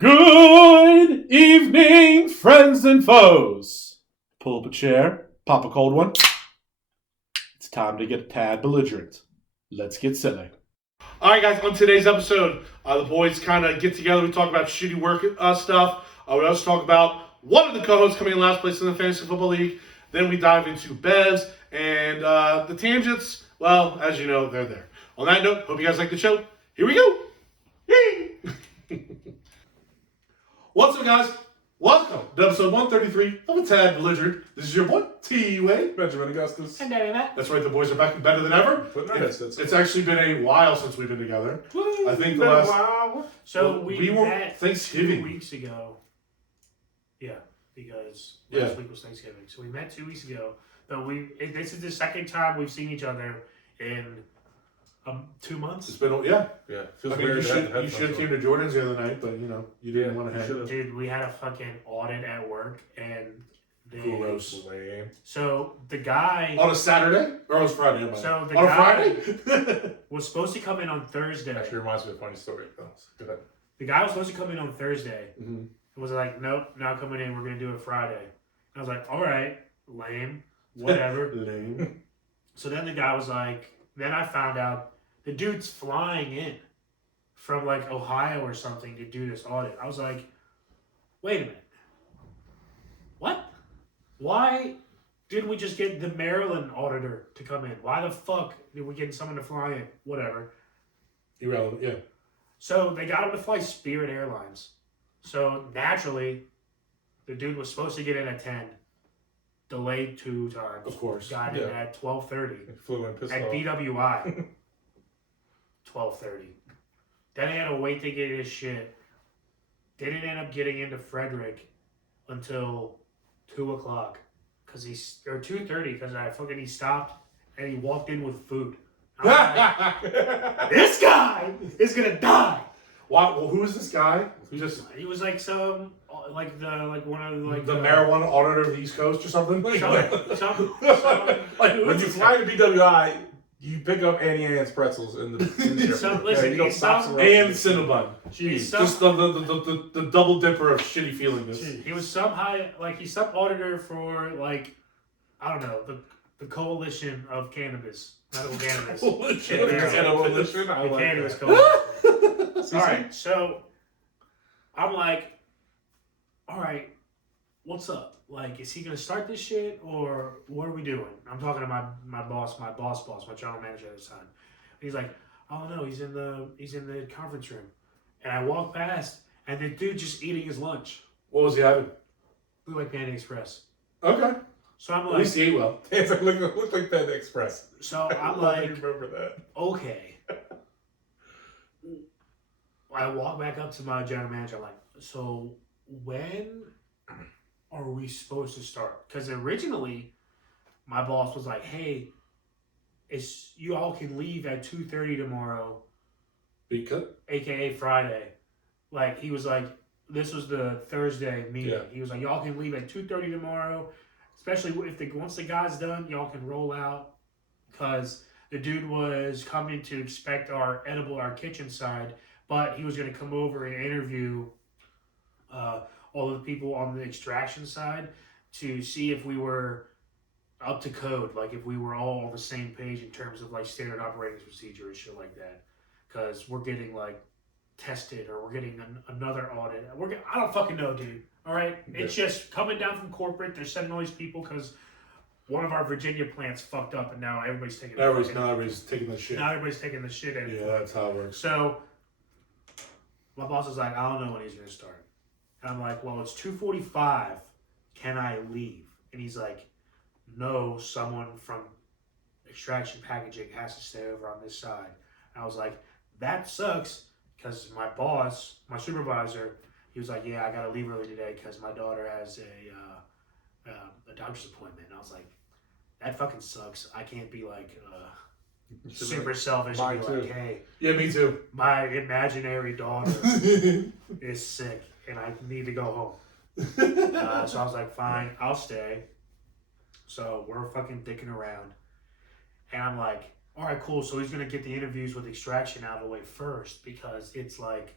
Good evening, friends and foes. Pull up a chair, pop a cold one. It's time to get a tad belligerent. Let's get silly. All right, guys, on today's episode, the boys kind of get together. We talk about shitty work stuff. We also talk about one of the co-hosts coming in last place in the Fantasy Football League. Then we dive into Bevs and the tangents. Well, as you know, they're there. On that note, hope you guys like the show. Here we go. Yay! What's up, guys? Welcome to episode 133 of A Tad Belligerent. This is your boy, T.Wade. Benjamin Augustus. And DannyMatt. That's right, the boys are back and better than ever. It's actually been a while since we've been together. I think the last... So we were met Thanksgiving 2 weeks ago. Yeah, because last week was Thanksgiving. So we met 2 weeks ago. But this is the second time we've seen each other in 2 months. It's been, yeah. Feels I mean, weird. you should have came to Jordan's the other night, but, you didn't want to hang. Dude, we had a fucking audit at work, and Gross. So the guy... On a Saturday? Or on a Friday? So the on guy a Friday? was supposed to come in on Thursday. Actually reminds me of a funny story. Go ahead. The guy was supposed to come in on Thursday. Mm-hmm. It was like, nope, not coming in. We're going to do it Friday. I was like, all right, lame, whatever. Lame. So then the guy was like, then I found out the dude's flying in from like Ohio or something to do this audit. I was like, wait a minute. What? Why didn't we just get the Maryland auditor to come in? Why the fuck did we get someone to fly in? Whatever. Irrelevant, yeah. So they got him to fly Spirit Airlines. So naturally, the dude was supposed to get in at 10. Delayed 2 times. Of course. Got in at 12:30. Flew in pissed At off. BWI. 12:30. Then he had to wait to get his shit. Didn't end up getting into Frederick until 2 o'clock. Or 2:30, because he stopped and he walked in with food. I was like, this guy is gonna die. Wow, well, who is this guy? He was like some one of the marijuana auditor of the East Coast or something? some When you fly to BWI, you pick up Annie Ann's pretzels in the listen, you don't stop and Cinnabon. Jeez. Just the double dipper of shitty feelingness. He was some auditor for I don't know, the coalition of cannabis. Medical cannabis. Coalition. I like Cannabis that. coalition. Alright, so I'm like, alright, what's up? Like, is he gonna start this shit or what are we doing? I'm talking to my boss, my general manager at the time. He's like, oh no, he's in the conference room. And I walk past and the dude just eating his lunch. What was he having? Looked like Panda Express. Okay. So I'm At like, least he ate well. It looked like Panda Express. so I'm I like, remember that. okay. I walk back up to my general manager. I'm like, so when are we supposed to start? Because originally, my boss was like, hey, you all can leave at 2:30 tomorrow. Because? AKA Friday. Like, he was like, this was the Thursday meeting. Yeah. He was like, y'all can leave at 2:30 tomorrow. Especially once the guy's done, y'all can roll out. Because the dude was coming to inspect our kitchen side, but he was going to come over and interview all of the people on the extraction side to see if we were up to code, like if we were all on the same page in terms of like standard operating procedure and shit like that. Because we're getting like tested or we're getting another audit. I don't fucking know, dude. All right, it's just coming down from corporate. They're sending all these people because one of our Virginia plants fucked up, and now everybody's taking. Everybody's taking the shit. Now everybody's taking the shit. Yeah, that's how it works. So my boss is like, I don't know when he's gonna start. And I'm like, well, it's 2:45. Can I leave? And he's like, no, someone from extraction packaging has to stay over on this side. And I was like, that sucks because my boss, my supervisor, he was like, yeah, I gotta leave early today because my daughter has a doctor's appointment. And I was like, that fucking sucks. I can't be like super selfish and be like, hey, yeah, me too. My imaginary daughter is sick and I need to go home. So I was like, fine, I'll stay. So we're fucking dicking around. And I'm like, all right, cool. So he's going to get the interviews with extraction out of the way first because it's like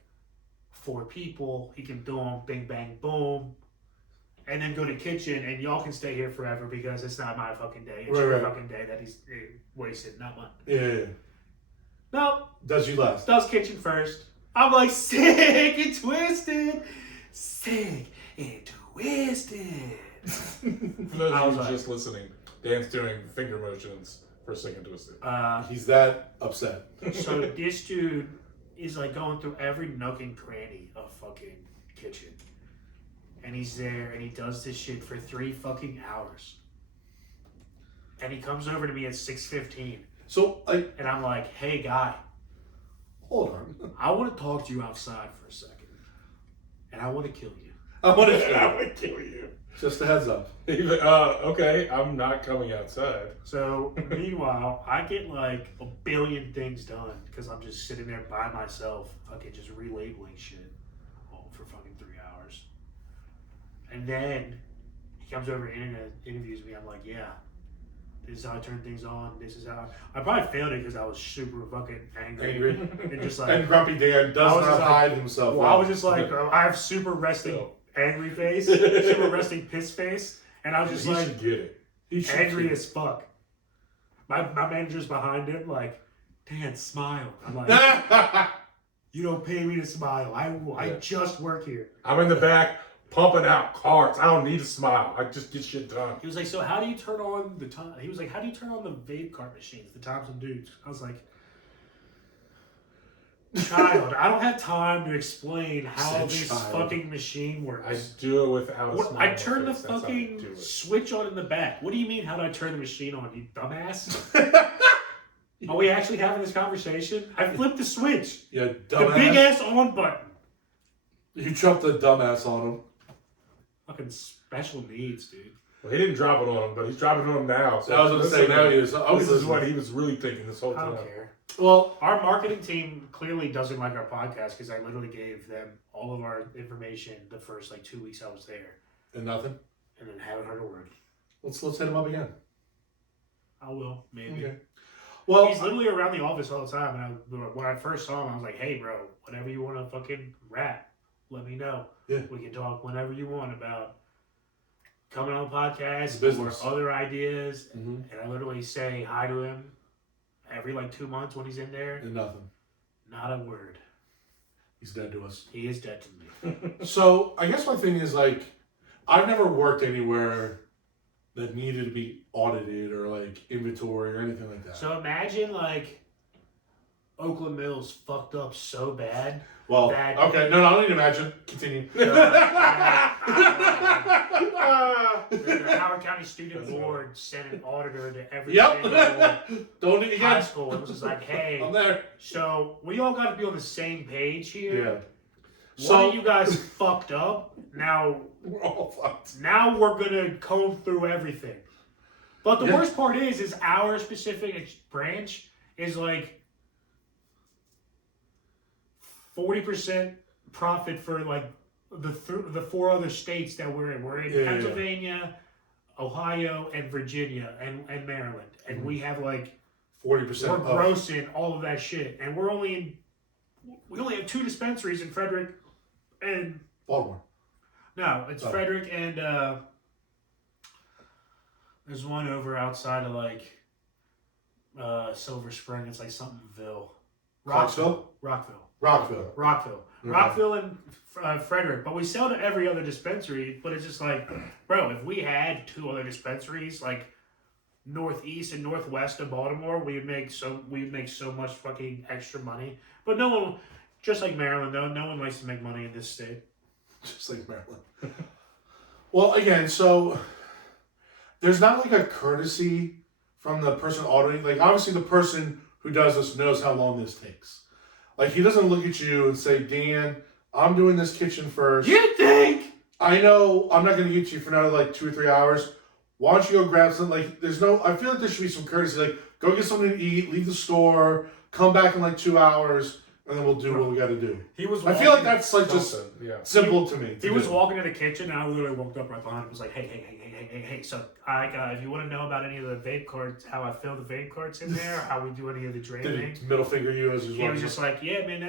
4 people. He can do them, bing, bang, boom. And then go to kitchen, and y'all can stay here forever because it's not my fucking day. It's your fucking day that he's wasted, not mine. Yeah. No. Does you last? Does kitchen first. I'm like, sick and twisted. Sick and twisted. For those of you just listening, Dan's doing finger motions for Sick and Twisted. He's that upset. So this dude is like going through every nook and cranny of fucking kitchen. And he's there and he does this shit for 3 fucking hours. And he comes over to me at 6:15. So and I'm like, hey guy. Hold on. I want to talk to you outside for a second. And I want to kill you. I want to kill you. Just a heads up. He's like, okay, I'm not coming outside. So, meanwhile, I get like a billion things done because I'm just sitting there by myself, fucking just relabeling shit for fucking 3 hours. And then he comes over and interviews me. I'm like, yeah, this is how I turn things on. This is how I probably failed it because I was super fucking angry. And just like, and Grumpy Dan does not hide himself. Well, I was just like, I have super resting angry face, super resting piss face, and I was just like, should get it. Angry as fuck. My manager's behind him, like, Dan, smile. I'm like, you don't pay me to smile. I just work here. I'm in the back pumping out carts. I don't need to smile. I just get shit done. He was like, so how do you turn on the time? He was like, how do you turn on the vape cart machines, the Thompson dudes? I was like, child, I don't have time to explain how this fucking machine works. I do it without a smile. I turn the fucking switch on in the back. What do you mean, how do I turn the machine on, you dumbass? Are we actually having this conversation? I flipped the switch. Yeah, dumbass. The big ass on button. You jumped the dumbass on him. Fucking special needs, dude. Well, he didn't drop it on him, but he's dropping it on him now. So I was going to say, now he is. This is what he was really thinking this whole time. I don't care. Well, our marketing team clearly doesn't like our podcast because I literally gave them all of our information the first 2 weeks I was there. And nothing? And then haven't heard a word. Let's hit him up again. I will, maybe. Okay. Well, he's literally around the office all the time. And when I first saw him, I was like, hey, bro, whenever you want to fucking rap, let me know. Yeah. We can talk whenever you want about coming on the podcast business or other ideas. Mm-hmm. And I literally say hi to him every 2 months when he's in there. And nothing. Not a word. He's dead to us. He is dead to me. So I guess my thing is I've never worked anywhere that needed to be audited or inventory or anything like that. So imagine Oakland Mills fucked up so bad. Well, that okay, no, I don't need to imagine. Continue. The Howard County Student Board sent an auditor to every single high school and was just like, hey, I'm there. So we all got to be on the same page here. Yeah. One of you guys fucked up. Now we're all fucked. Now we're gonna comb through everything. But the worst part is our specific branch is 40% profit for the 4 other states that we're in. We're in Pennsylvania, Ohio, and Virginia, and Maryland, and we have 40%. We're grossing all of that shit, and we only have 2 dispensaries in Frederick and Baltimore. No, it's Frederick and there's one over outside of Silver Spring. It's somethingville. Rockville. Rockville and Frederick. But we sell to every other dispensary. But it's just bro, if we had 2 other dispensaries northeast and northwest of Baltimore, we'd make so much fucking extra money. But no one, just like Maryland though, no one likes to make money in this state. Just like Maryland. Well, again, so there's not a courtesy from the person auditing. Obviously the person who does this knows how long this takes. He doesn't look at you and say, Dan, I'm doing this kitchen first. You think? I know I'm not going to get you for another 2 or 3 hours. Why don't you go grab something? I feel like there should be some courtesy. Go get something to eat, leave the store, come back in 2 hours, and then we'll do what we got to do. I feel like that's just simple to me. He was walking to the kitchen, and I literally walked up right behind him. Was like, hey. So, if you want to know about any of the vape carts, how I fill the vape carts in there, how we do any of the draining. Did he middle finger you as he was walking? He was just like, yeah, man,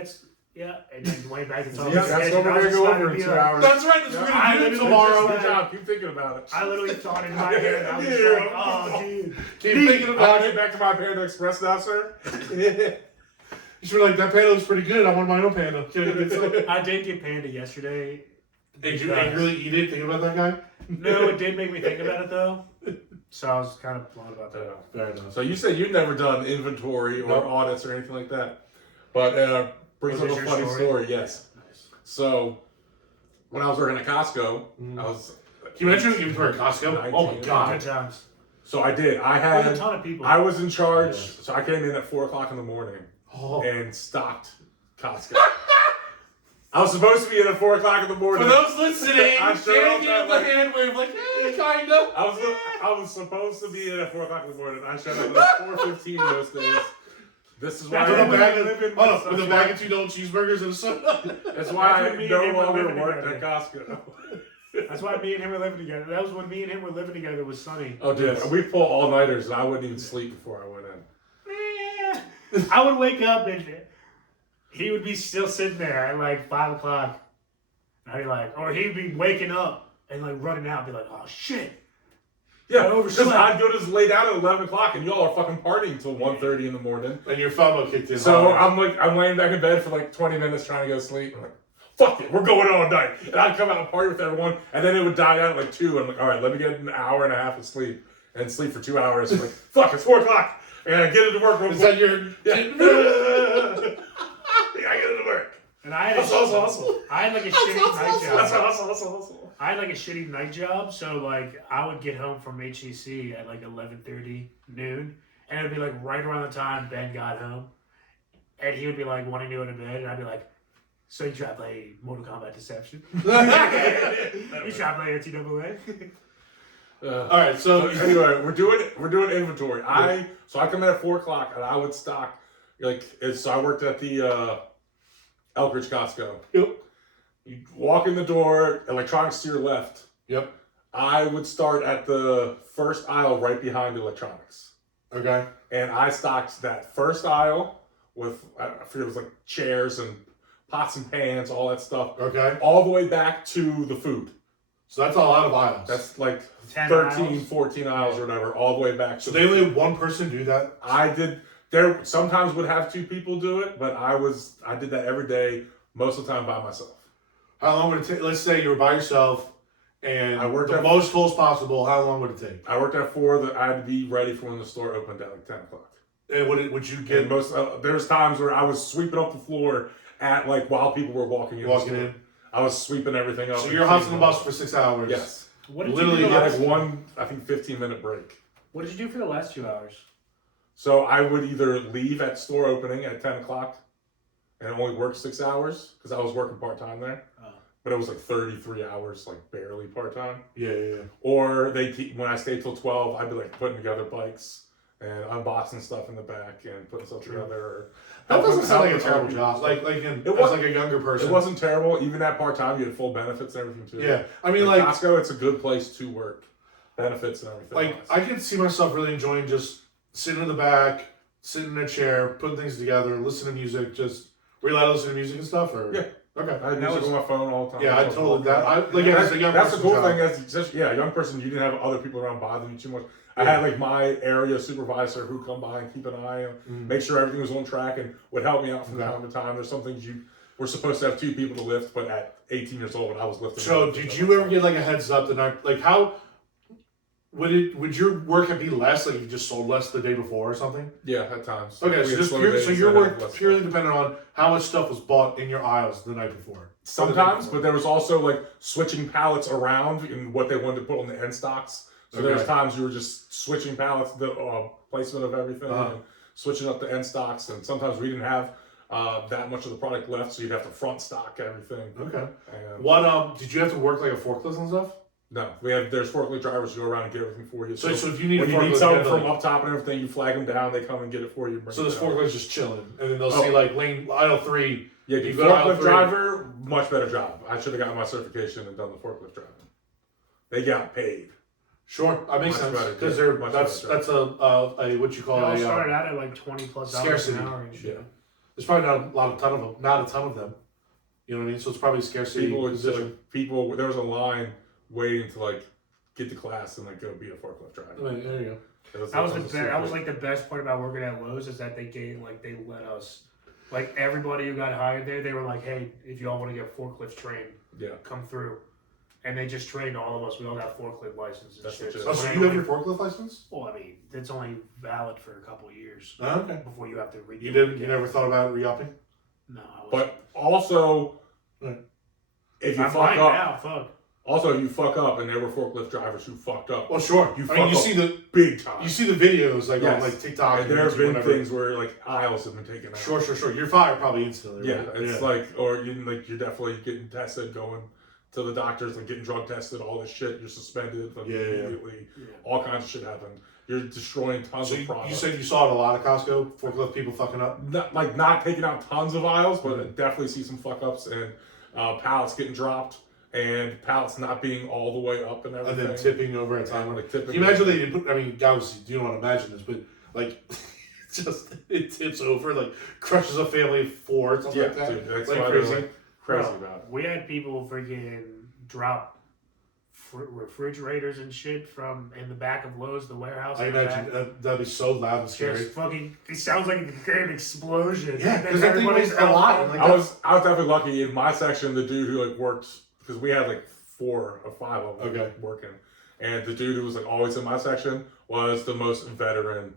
Yeah, and then went back to talk. Yeah, that's what we're going to go over in 2 hours. That's right. That's what we're going to do tomorrow. Good job. Keep thinking about it. I literally thought in my head, I was just like, oh, dude. Keep thinking about it. Back to my Panda Express now, sir. You should be like, that panda looks pretty good. I want my own panda. I did get panda yesterday. Did you angrily eat it thinking about that guy? No, it did make me think about it, though. So I was kind of blown about that. Fair enough. So you said you've never done inventory or audits or anything like that. But brings up a funny story. Yes. Nice. So when I was working at Costco, I was... You mentioned inventory at Costco? Oh my God. Good times. So I did. I had a ton of people. I was in charge. So I came in at 4 o'clock in the morning and stocked Costco. I was supposed to be in at 4 o'clock in the morning. For those listening, Danny gave the hand wave like, kind of. I was supposed to be in at 4 o'clock in the morning. I showed up at 4:15 most days. This is why with a bag of $2 cheeseburgers and a soda. That's why I no longer worked at Costco. That's why me and him were living together. That was when me and him were living together. It was sunny. Oh, dude, we pull all-nighters, and I wouldn't even sleep before I went in. I would wake up and he would be still sitting there at like 5 o'clock. And I'd be like, or he'd be waking up and like running out and be like, oh shit. Yeah, because I'd go to lay down at 11 o'clock and y'all are fucking partying till 1:30 in the morning. And your FOMO kicked in. So I'm laying back in bed for like 20 minutes trying to go to sleep. I'm like, fuck it, we're going all night. And I'd come out and party with everyone, and then it would die down at like 2. And I'm like, all right, let me get an hour and a half of sleep. And sleep for 2 hours. I'm like, fuck, it's 4 o'clock. I gotta get into work real quick. Is that your... I get into work. And I had I had like a shitty night job. Hustle. I had like a shitty night job, so like I would get home from HCC at like 11:30 noon, and it would be like right around the time Ben got home, and he would be like wanting to go to bed, and I'd be like, "So you try to play Mortal Kombat Deception? You try to play NCAA?" All right, so anyway, we're doing inventory. So I come in at 4 o'clock, and I would stock so I worked at the Elkridge Costco. Yep. You walk in the door, electronics to your left. Yep. I would start at the first aisle right behind electronics. Okay. And I stocked that first aisle with, I forget, it was like chairs and pots and pans, all that stuff. Okay. All the way back to the food. So that's a lot of aisles. That's like 13, aisles. 14 aisles or whatever, all the way back. So they only had one person do that? I did. There sometimes would have 2 people do it, but I did that every day, most of the time by myself. How long would it take? Let's say you were by yourself and I worked the most pulls possible. How long would it take? I worked at 4. I had to be ready for when the store opened at like 10 o'clock. And would you get there's times where I was sweeping up the floor at like while people were walking in. I was sweeping everything up. So you're hustling the bus for 6 hours. Yes. What did Literally you do? had like one, I think 15-minute break. What did you do for the last 2 hours? So I would either leave at store opening at 10 o'clock and only work 6 hours because I was working part-time there. Oh. But it was like 33 hours, like barely part-time. Yeah. Or when I stayed till 12, I'd be like putting together bikes and unboxing stuff in the back and putting stuff together. That doesn't sound like a terrible job. As like a younger person. It wasn't terrible. Even at part-time, you had full benefits and everything too. Yeah. I mean, like Costco, it's a good place to work. Benefits and everything. Like, I could see myself really enjoying just sitting in the back, sitting in a chair, putting things together, listening to music. Were you allowed to listen to music and stuff? Or? Yeah. Okay. I had music on my phone all the time. Yeah, I totally that's the cool thing. A young person, you didn't have other people around bothering you too much. I had like my area supervisor who come by and keep an eye on, make sure everything was on track, and would help me out from time to time. There's some things you were supposed to have 2 people to lift, but at 18 years old, I was lifting. So did you ever get like a heads up the night? Like how would your work be less? Like you just sold less the day before or something? Yeah, at times. Okay, so your work purely depended on how much stuff was bought in your aisles the night before. Sometimes, but there was also like switching pallets around in what they wanted to put on the end stocks. So there's times you were just switching pallets, the placement of everything, and switching up the end stocks. And sometimes we didn't have that much of the product left, so you'd have to front stock everything. Okay. What did you have to work like a forklift and stuff? No, there's forklift drivers who go around and get everything for you. So if you need when you need something from up top and everything, you flag them down, they come and get it for you. So this forklift's just chilling, and then they'll see like lane aisle 3. Yeah, the forklift driver, much better job. I should have gotten my certification and done the forklift driving. They got paid. Sure, that makes sense because that's a what you call a started out at like $20+ scarcity. an hour and shit. There's probably not a ton of them. You know what I mean? So it's probably a scarcity position. There was a line waiting to like get to class and like go be a forklift driver. Right, there you go. That was like the best part about working at Lowe's is that they let us, like everybody who got hired there, they were like, hey, if you all want to get forklift trained, come through. And they just trained all of us. We all got forklift licenses and shit. So you have your forklift license? Well, I mean, it's only valid for a couple of years. Oh, okay. Before you have to re. You never thought about re-upping? No. But also, if you fuck up, now, fuck. Also, you fuck up, and there were forklift drivers who fucked up. Well, sure. You see the big time. You see the videos on like TikTok. And there have been things where like aisles have been taken out. Sure. You're fired probably instantly. Yeah, right? it's like, or you're definitely getting tested, going to the doctors and getting drug tested, all this shit. You're suspended immediately. Yeah. All kinds of shit happened. You're destroying tons of products. You said you saw it a lot at Costco, forklift people fucking up? Not taking out tons of aisles, but I definitely see some fuck ups and pallets getting dropped. And pallets not being all the way up and everything. And then tipping over at time. Like tipping. Can you imagine they didn't put, I mean, obviously, you don't want to imagine this, but like, it tips over, like, crushes a family of four, something like that. Dude, that's like crazy. Crazy about it. We had people freaking drop refrigerators and shit from in the back of Lowe's, the warehouse. I imagine that'd be so loud and scary. Just fucking, it sounds like an explosion. Yeah, because that thing weighs a lot. Like I was definitely lucky in my section. The dude who like worked, because we had like 4 or 5 of them working, and the dude who was like always in my section was the most veteran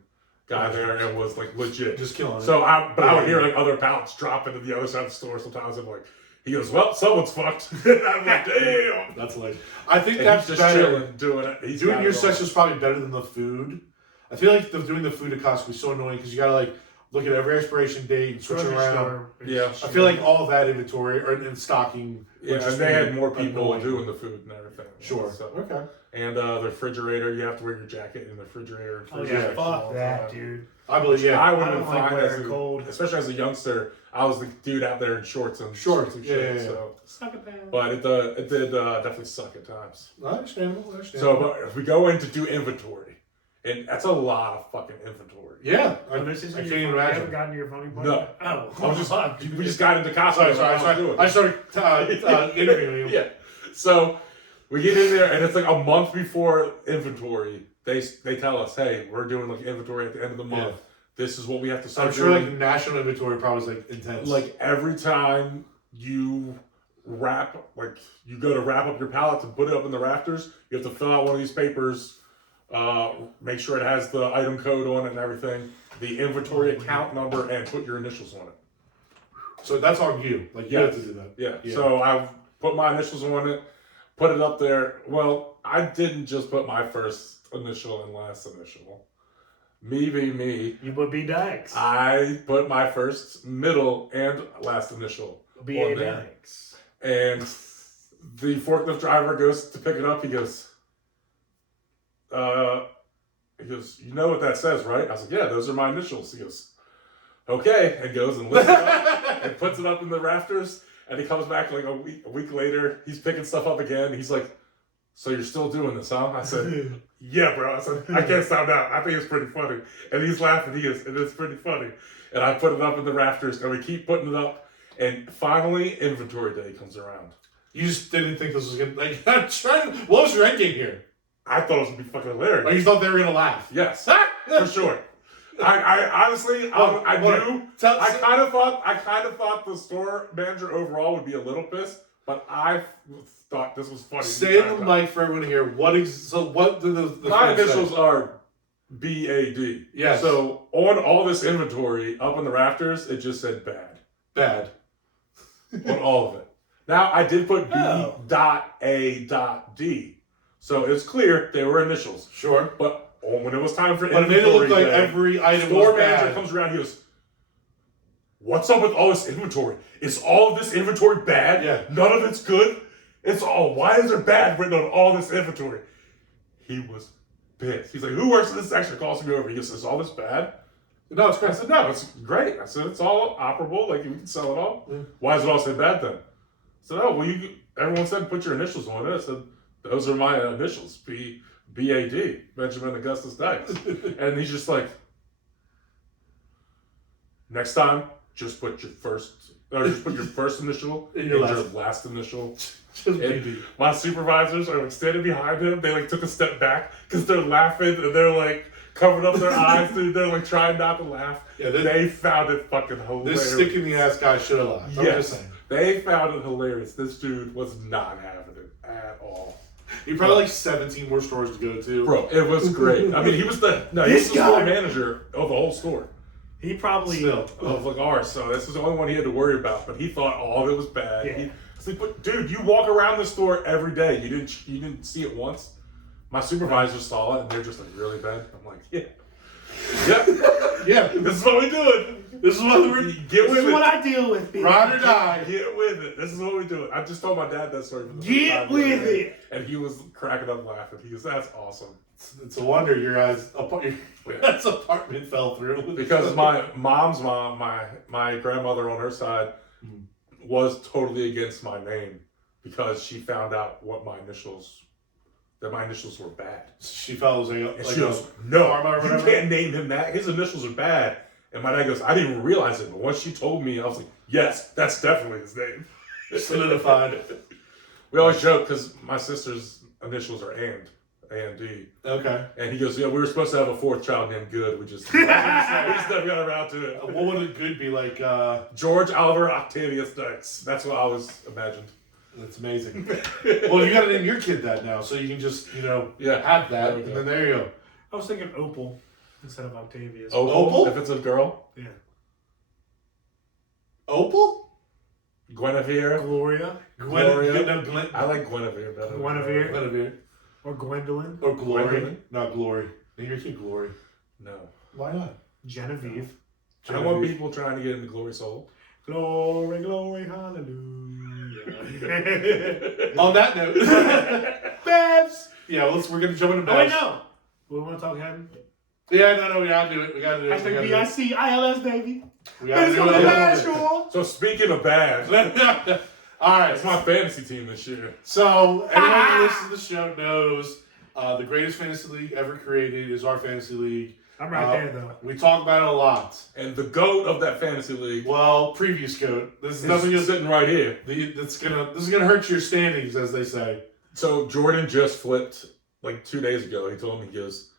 guy there and was like legit, just killing it. So I would hear like other pallets drop into the other side of the store sometimes. I'm like, he goes, well, someone's fucked. I'm like, damn. That's like, I think and that's just better. Chilling, doing it. Doing your section is probably better than the food. I feel like doing the food at Costco is so annoying because you gotta like look at every expiration date and switch around. Yeah, I feel like all of that inventory and stocking. Yeah, and they had more people doing the food and everything. Sure. So, okay. And the refrigerator, you have to wear your jacket in the refrigerator. Oh yeah, fuck that, dude. I believe, yeah. I would have been fine as cold, especially as a youngster. I was the dude out there in shorts and shorts. Yeah. So. Suck it down. But it did definitely suck at times. Understandable. So, but if we go in to do inventory, and that's a lot of fucking inventory. Yeah, I can't even imagine. You haven't gotten to your funny part? No. Oh, we just got into Costco. Sorry. I started interviewing you. Yeah. So we get in there, and it's like a month before inventory. They tell us, hey, we're doing like inventory at the end of the month. Yeah. This is what we have to start doing. I'm sure like national inventory probably is like intense. Like every time you you go to wrap up your pallets and put it up in the rafters, you have to fill out one of these papers, make sure it has the item code on it and everything, the inventory account number, and put your initials on it. So that's on you. Like you have to do that. Yeah. So I've put my initials on it, put it up there. Well, I didn't just put my first initial and last initial. Me be me. You would be Dax. I put my first, middle, and last initial on there. And the forklift driver goes to pick it up. He goes, you know what that says, right? I was like, yeah, those are my initials. He goes, okay, and goes and lifts it up and puts it up in the rafters. And he comes back like a week later. He's picking stuff up again. He's like, so you're still doing this, huh? I said, yeah, bro. I said, I can't stop now. I think it's pretty funny. And he's laughing. And it's pretty funny. And I put it up in the rafters, and we keep putting it up. And finally, inventory day comes around. You just didn't think this was gonna what was your end game here? I thought it was gonna be fucking hilarious. Oh, you thought they were gonna laugh? Yes, for sure. I honestly, I knew. I kind of thought the store manager overall would be a little pissed, but I thought this was funny. Say in the mic for everyone to hear. What do the my initials are BAD. Yes. So on all this inventory up in the rafters, it just said bad. Bad. On all of it. Now I did put B.A.D. So it's clear they were initials. Sure. But when it was time for inventory, but it made it look like every item was store manager comes around, he goes, what's up with all this inventory? Is all of this inventory bad? Yeah. None of it's good? Why is there bad written on all this inventory? He was pissed. He's like, who works in this section? Calls me over. He goes, is all this bad? No, it's great. I said, no, it's great. I said, it's all operable. Like, we can sell it all. Yeah. Why is it all so bad then? I said, oh, well, everyone said put your initials on it. I said, those are my initials. B.A.D. Benjamin Augustus Dykes. And he's just like, next time, just put your first initial And and your your last initial. Just And BB. my supervisors are like standing behind him. They like took a step back because they're laughing and they're like covering up their eyes. They're like trying not to laugh. Yeah, they found it fucking hilarious. This stick in the ass guy should have laughed. I'm just Yes, saying. they found it hilarious. This dude was not having it at all. He probably like 17 more stores to go to. Bro, it was great. I mean, he was the store manager of the whole store. He probably Still. Of like ours, so this is the only one he had to worry about. But he thought all of it was bad. Yeah. It's like, but dude, you walk around the store every day. You didn't see it once. My supervisors saw it, and they're just like, really bad. I'm like, yeah, Yeah. this is what we doing. This is what we're Get with This is it. what I deal with, people. ride or die. Get with it. This is what we do. I just told my dad that story. For the Get first time with the other day, it. and he was cracking up laughing. He goes, "That's awesome." It's a wonder your guys' that's apartment fell through. Because my mom's mom, my grandmother on her side, was totally against my name because she found out that my initials were bad. She felt like And she goes, "No, you can't name him that. His initials are bad." And my dad goes, "I didn't even realize it, but once she told me, I was like, yes, that's definitely his name." solidified. We always joke because my sister's initials are A&D. Okay. And he goes, "Yeah, we were supposed to have a fourth child named Good. We just never got around to it." What would it good be like? George Oliver Octavius Dykes. That's what I always imagined. That's amazing. Well, you got to name your kid that now, so you can just have that, There we and go. then there you go. I was thinking Opal instead of Octavius. Opal? If it's a girl. Yeah. Opal? Gloria. Gloria. Gwen. I like Guinevere better. Guinevere. Or Gwendolyn. Or Glory. Gwendolyn? Not Glory. Name your kid Glory. No. Why not? Genevieve. I don't want people trying to get into Glory Soul. Glory, glory, hallelujah. On that note, Bevs! yeah, we're gonna jump into Oh, wait, Bevs. no. We want to talk him. Yeah, no, we gotta do it. We gotta do it. Hashtag BIC, ILS, baby. We gotta Let's do go to it. Nashville. So speaking of bad, All right. that's my fantasy team this year. So everyone who listens to the show knows the greatest fantasy league ever created is our fantasy league. I'm right there, though. We talk about it a lot. And the GOAT of that fantasy league Well, previous code. This is is nothing. sitting right here. This is gonna hurt your standings, as they say. So Jordan just flipped like 2 days ago. He told me, he goes,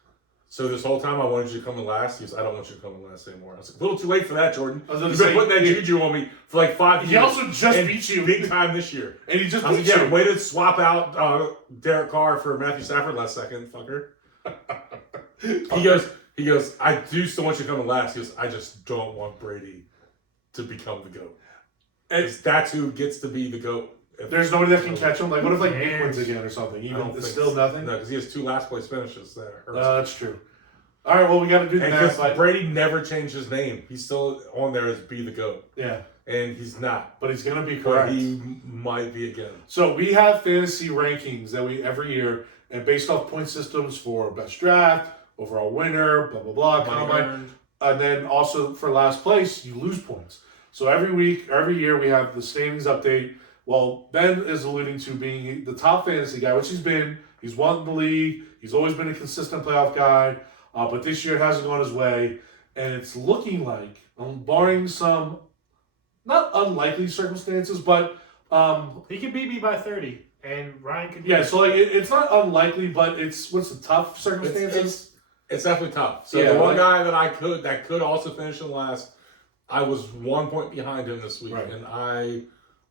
"So this whole time I wanted you to come in last." He goes, "I don't want you to come in last anymore." I was like, "A little too late for that, Jordan. I was gonna You've been say, putting that juju on me for like 5 years. He also just and beat you big time this year." and he just I was beat like, "Yeah, you. way to swap out Derek Carr for Matthew Stafford last second, fucker." He goes, "I do still want you to come in last." He goes, "I just don't want Brady to become the GOAT. And that's who gets to be the GOAT." There's nobody that can catch him. Like, what if like Nick Yes. wins again or something? I Even don't it's think still so. nothing. No, because he has 2 last place finishes there. That's true. All right, well, we got to do the And math. because Brady never changed his name. He's still on there as be the GOAT. Yeah, And he's not. but he's gonna be But correct. he might be again. So we have fantasy rankings that we every year, and based off point systems for best draft, overall winner, blah blah blah, combine, and then also for last place, you lose points. So every year we have the standings update. Well, Ben is alluding to being the top fantasy guy, which he's been. He's won the league. He's always been a consistent playoff guy. But this year it hasn't gone his way, and it's looking like, barring some not unlikely circumstances, but He could beat me by 30, and Ryan could. yeah. So like it's not unlikely, but it's what's the tough circumstances. It's definitely tough. So Yeah, the one guy that could also finish in last, I was 1 point behind him this week, Right. and I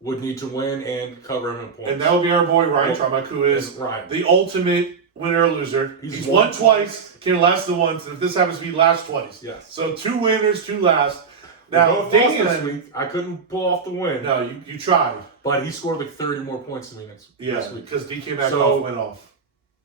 would need to win and cover him in points. And that would be our boy Ryan Trumbuck, who is Ryan. the ultimate winner or loser. He's won twice, can last the once, and if this happens to be last twice. Yes. So 2 winners, 2 last. Now, Now, both lost Dan, this week. I couldn't pull off the win. no, you tried. But he scored like 30 more points than me this Yeah, week. because DK Metcalf So- went off.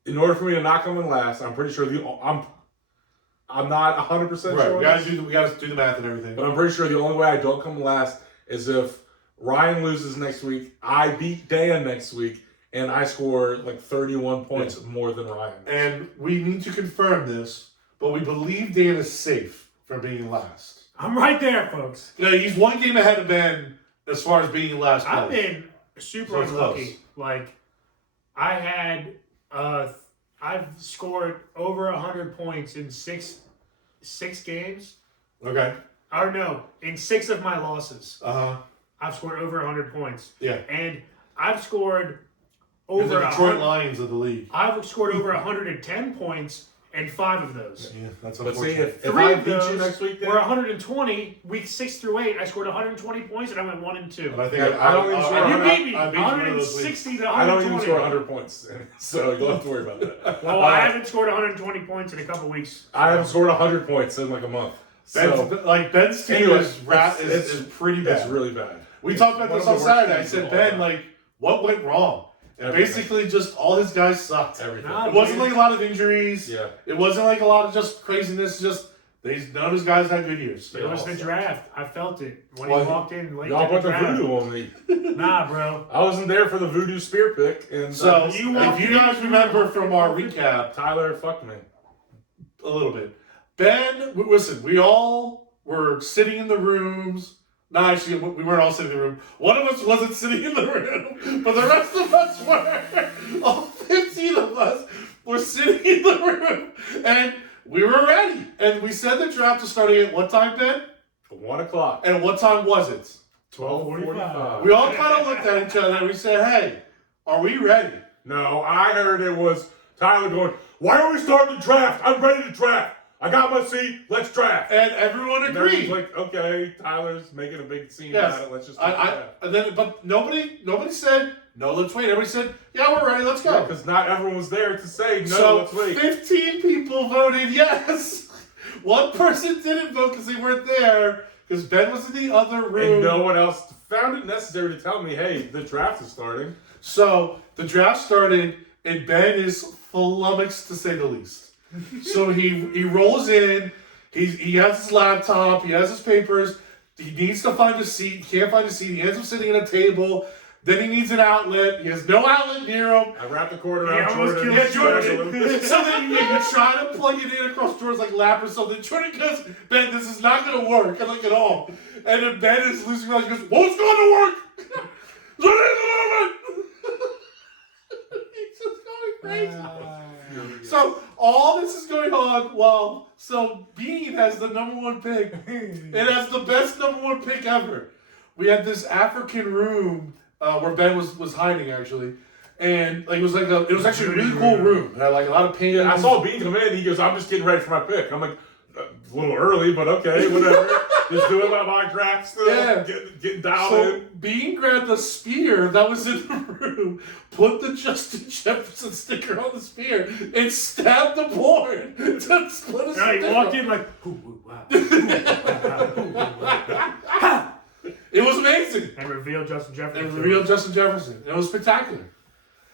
In order for me to not come in last, I'm pretty sure I'm not 100% Right, sure. we gotta do the math and everything. But I'm pretty sure the only way I don't come last is if Ryan loses next week, I beat Dan next week, and I score like 31 points more than Ryan. And we need to confirm this, but we believe Dan is safe for being last. I'm right there, folks. Yeah, he's 1 game ahead of Ben as far as being last place. I've been super So it's unlucky. close. Like, I had, I've scored over 100 points in six games. Okay. Or no, in 6 of my losses, Uh-huh. I've scored over 100 points. Yeah. And I've scored You're over the Detroit Lions of the league. I've scored over 110 points in 5 of those. Yeah, that's But see, unfortunate. if 3 I of beat you those next week, then were 120, weeks 6 through 8. I scored 120 points and I went 1 and 2. And I think I don't even score And you 100. beat me I beat you one of those 160 to I don't 120. even score 100 points, so you don't have to worry about that. Well, I haven't scored 120 points in a couple weeks. I haven't scored 100 points in like a month. Ben's team Anyway, is pretty bad. It's really bad. We talked about One this of on the worst Saturday. I teams said, of all Ben, time. like, what went wrong? And Everything. basically, just all his guys sucked. Everything. Nah, It wasn't like a lot of injuries. Yeah. It wasn't like a lot of just craziness. Just none of his guys had good years. It was the draft. I felt it when Well, he walked in late. Y'all in put the the draft. voodoo on me. Nah, bro. I wasn't there for the voodoo spear pick. And So, You if walked you in- guys remember from our recap, Tyler fucked me. a little bit. Ben, listen, we all were sitting in the rooms. No, actually, we weren't all sitting in the room. One of us wasn't sitting in the room, but the rest of us were. All 15 of us were sitting in the room, and we were ready. And we said the draft was starting at what time, Ben? 1 o'clock. And what time was it? 12:45. We all kind of looked at each other and we said, hey, are we ready? No, I heard it was Tyler going, why don't we start the draft? I'm ready to draft. I got my seat. Let's draft. And everyone And everyone's agreed. like, okay, Tyler's making a big scene Yes. about it. Let's just start the draft. And then, but nobody said, no, let's wait. Everybody said, yeah, we're ready, let's go. Because not everyone was there to say, no, So let's wait. 15 people voted yes. One person didn't vote because they weren't there because Ben was in the other room. And no one else found it necessary to tell me, hey, the draft is starting. So the draft started and Ben is flummoxed to say the least. So he rolls in. He has his laptop. He has his papers. He needs to find a seat. He can't find a seat. He ends up sitting at a table. Then he needs an outlet. He has no outlet near him. I wrapped the cord around Yeah, almost Jordan. killed Jordan. So then you try to plug it in across Jordan's like lap or something. Jordan goes, Ben, this is not going to work. I'm like, at all. And then Ben is losing mind. He goes, what's going to work? Let it alone. He's just going crazy. So all this is going on so Bean has the #1 pick. It has the best #1 pick ever. We had this African room where Ben was hiding actually. And like it was actually a really cool room. It had like a lot of paintings. Yeah, I saw Bean come in. He goes, I'm just getting ready for my pick. I'm like, a little early, but okay, whatever. Just doing my mock draft still. Yeah. Getting dialed So in. Bean grabbed the spear that was in the room, put the Justin Jefferson sticker on the spear, and stabbed the board to split a Yeah, he sticker. walked in like, ooh, wow. Ooh, wow. It was amazing. And revealed Justin Jefferson. And revealed Justin Jefferson. It was spectacular.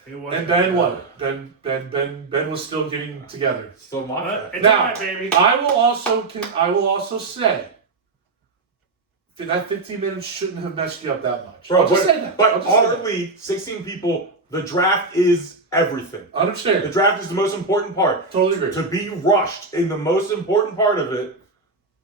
It was. And Ben won. Ben was still getting together. Still mock But draft. it's Now, alright, baby. I will also say that 15 minutes shouldn't have messed you up that much. Bro, I'll just say that. but I'll just all say the that. league, 16 people, the draft is everything. I understand. The draft is the most important part. Totally agree. To be rushed in the most important part of it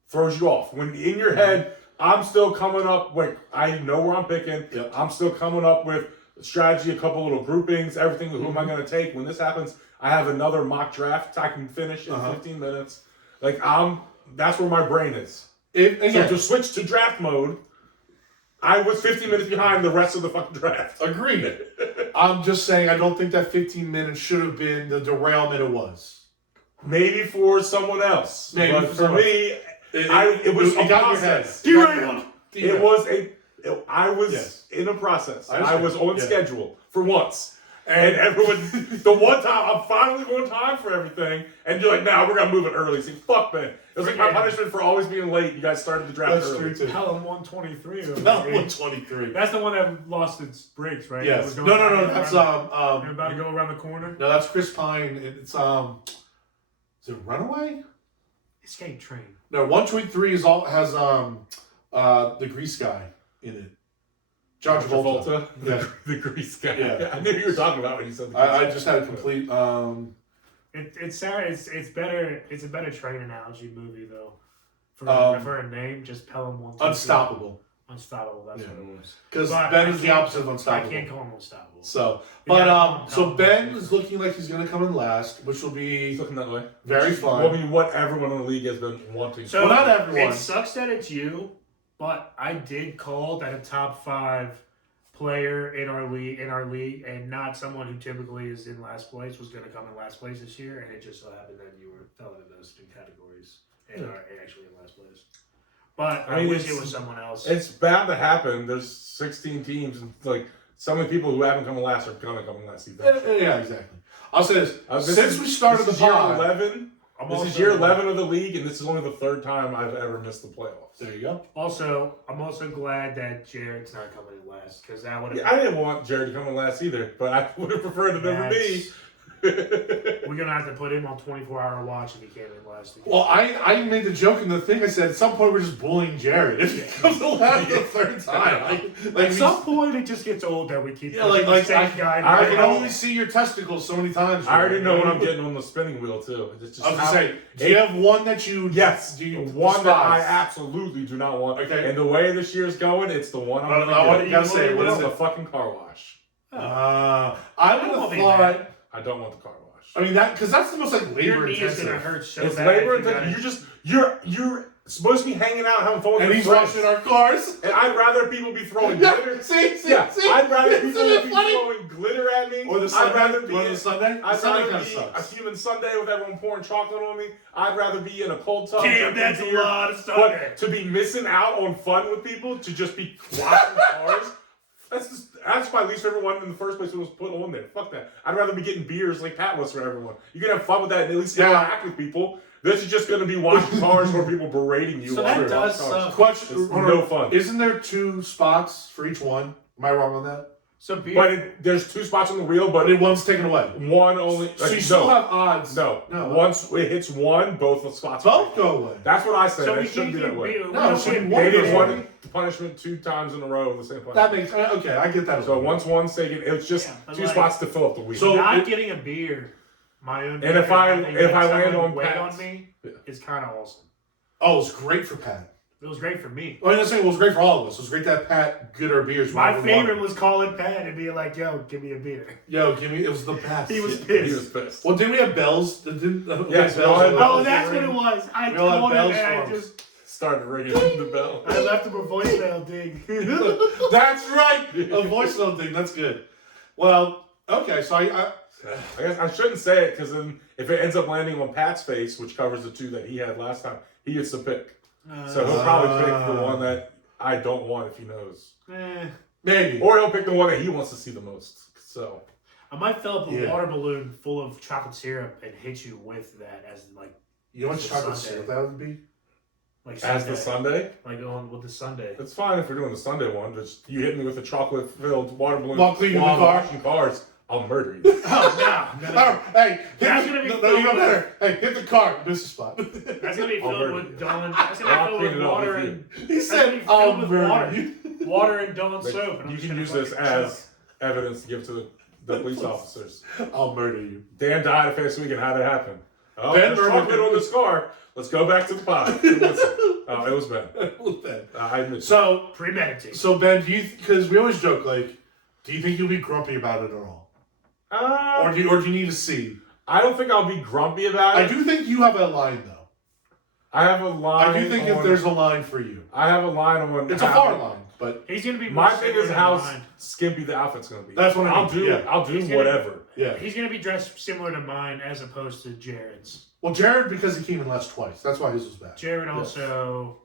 throws you off. When in your head, I'm still coming up with, I know where I'm picking. Yep. I'm still coming up with strategy, a couple little groupings, everything. Who am I going to take? When this happens, I have another mock draft I can finish in 15 minutes. Like, that's where my brain is. So to switch to draft mode, I was 15 minutes behind the rest of the fucking draft. Agreed. I'm just saying I don't think that 15 minutes should have been the derailment it was. Maybe for someone else. Maybe but for for someone me, it was a got in your head. process. Derailed. I was Yes. in a process. I I understand. was on Yeah. schedule for once. And everyone, the one time, I'm finally on time for everything. And you're like, nah, we're going to move it early. See, fuck, man. It was like my punishment for always being late. You guys started the draft That's early. true too. Pelham 123. over Not there. 123. That's the one that lost its brakes, right? It Yes. was No. going That's They're about to go around the corner. No, that's Chris Pine. It's Is it Runaway? Escape Train. No, 123 has the Grease guy in it. John Travolta. Yeah. The grease guy. Yeah. I knew you were talking about when you said the grease I guy. just had a complete. It's sad. It's better. It's a better train analogy movie though. For a name, just Pelham 123. Unstoppable. Unstoppable, that's what it was. Because But Ben I is the can't- opposite of unstoppable. I can't call him unstoppable. So, We gotta call but him so Hell Ben Monster. is looking like he's going to come in last, which will be He's looking that way. very fun. Well, I mean, what everyone in the league has been wanting. So Well, not everyone. It sucks that it's you, but I did call that a top 5 player in our league, and not someone who typically is in last place was going to come in last place this year, and it just so happened that you fell into those 2 categories and are actually in last place. But I wish it was someone else. It's bound to happen. There's 16 teams, and like so many people who haven't come in last are going to come in last eventually. Yeah, exactly. I'll say this. Since we started the pod, year 11. This is year 11 of the league, and this is only the 3rd time I've ever missed the playoffs. There you go. Also, I'm also glad that Jared's not coming in last, because that would have. I didn't want Jared to come in last either, but I would have preferred it over me. We're gonna have to put him on 24-hour watch if he came in last week. Well, I made the joke in the thing. I said at some point we're just bullying Jared if he comes in last the 3rd time. At some point, it just gets old that we keep like the same guy. I can only see your testicles so many times. I already know what I'm getting on the spinning wheel too. It's just I was gonna say, do you have one that you? Yes, do you one that I despise? absolutely do not want. Okay. And the way this year's going, it's the one I'm I going to gotta say, what is the it? fucking car wash. I would have be thought. mad. I don't want the car wash. I mean that because that's the most like Your labor knee is intensive. gonna hurt so It's bad. labor if you intensive. You're supposed to be hanging out, having fun with And your he's friends. washing our cars. And I'd rather people be throwing Yeah, glitter. see, I'd rather Isn't people it be funny? throwing glitter at me. Or the I'd Sunday. rather be Or the Sunday. The I'd Sunday rather kind of be sucks. a human Sunday with everyone pouring chocolate on me. I'd rather be in a cold tub. Damn, drinking that's a beer. lot of stuff. But to be missing out on fun with people, to just be washing cars, that's my least favorite one in the first place. It was put on there. Fuck that. I'd rather be getting beers like Pat was for everyone. You can have fun with that and at least interact with people. This is just going to be washing cars or people berating you. So while that you're does washing cars. suck. Question: It's no fun. Isn't there 2 spots for each one? Am I wrong on that? So beer, But there's 2 spots on the wheel, But but one's taken away. one only. So you still have odds. No. No. Once it hits one, both the spots. Both go away. That's what I said. so we It shouldn't can't be that get way. beer. No, it should be They did goes one away. punishment 2 times in a row in the same punishment. That makes okay. I get that. So once one's taken, it's just Yeah, 2 like- spots to fill up the wheel. So- not getting a beer, my own. And beer, if I having land someone on wait Pat's- on me, Yeah. is kind of awesome. Oh, it's great for Pat. It was great for me. Well, I'm not saying it was great for all of us. It was great to have Pat get our beers. My whenever we favorite wanted. was calling Pat and being like, "Yo, give me a beer." Yo, give me. It was the best. He was he pissed. was pissed. Well, didn't we have bells? Didn't Yes, we all bells? had bells. Oh, that's what it was. I We all had called him bells and I for him. just Started ringing the bell. I left him a voicemail ding. That's right. A voicemail thing. That's good. Well, okay. So I guess I shouldn't say it because then if it ends up landing on Pat's face, which covers the 2 that he had last time, he gets to pick. So he'll probably pick the one that I don't want if he knows. maybe. Or he'll pick the one that he wants to see the most. So I might fill up a Yeah. water balloon full of chocolate syrup and hit you with that as like You know what It's a chocolate Sunday. syrup that would be? as the Sunday, like on with the Sunday. it's fine if we're doing the Sunday one. Just you hit me with a chocolate-filled water balloon While cleaning the while I'm car? washing cars, I'll murder you. Oh no! Oh, hey, That's gonna be no, filled you know with- better. Hey, hit the car, miss the spot. That's gonna be I'll filled murder with you. Dawn. That's I'll gonna be clean filled it with up with water you. and He that's said, gonna be "I'll filled with murder water. you." Water and Dawn Like, soap. And I'm you just can gonna use this fucking as evidence to give to the police officers. I'll murder you. Dan died a face weekend. How'd it happen? Oh, Ben there's murdered chocolate him. on this car. Let's go back to the pod. Listen. Oh, it was Ben. I admit. So, premeditated. so Ben, do you? Because we always joke, like, do you think you'll be grumpy about it at all, or do you need to see? I don't think I'll be grumpy about it. I do think you have a line though. I have a line. I do think if there's a line for you, I have a line on. it's a far line, but He's gonna be My more thing similar is to how mine. skimpy the outfit's gonna be. That's what I mean, I'll do. yeah. I'll do He's gonna- whatever. yeah. He's gonna be dressed similar to mine as opposed to Jared's. Well, Jared, because he came in last twice, that's why his was bad. Jared also.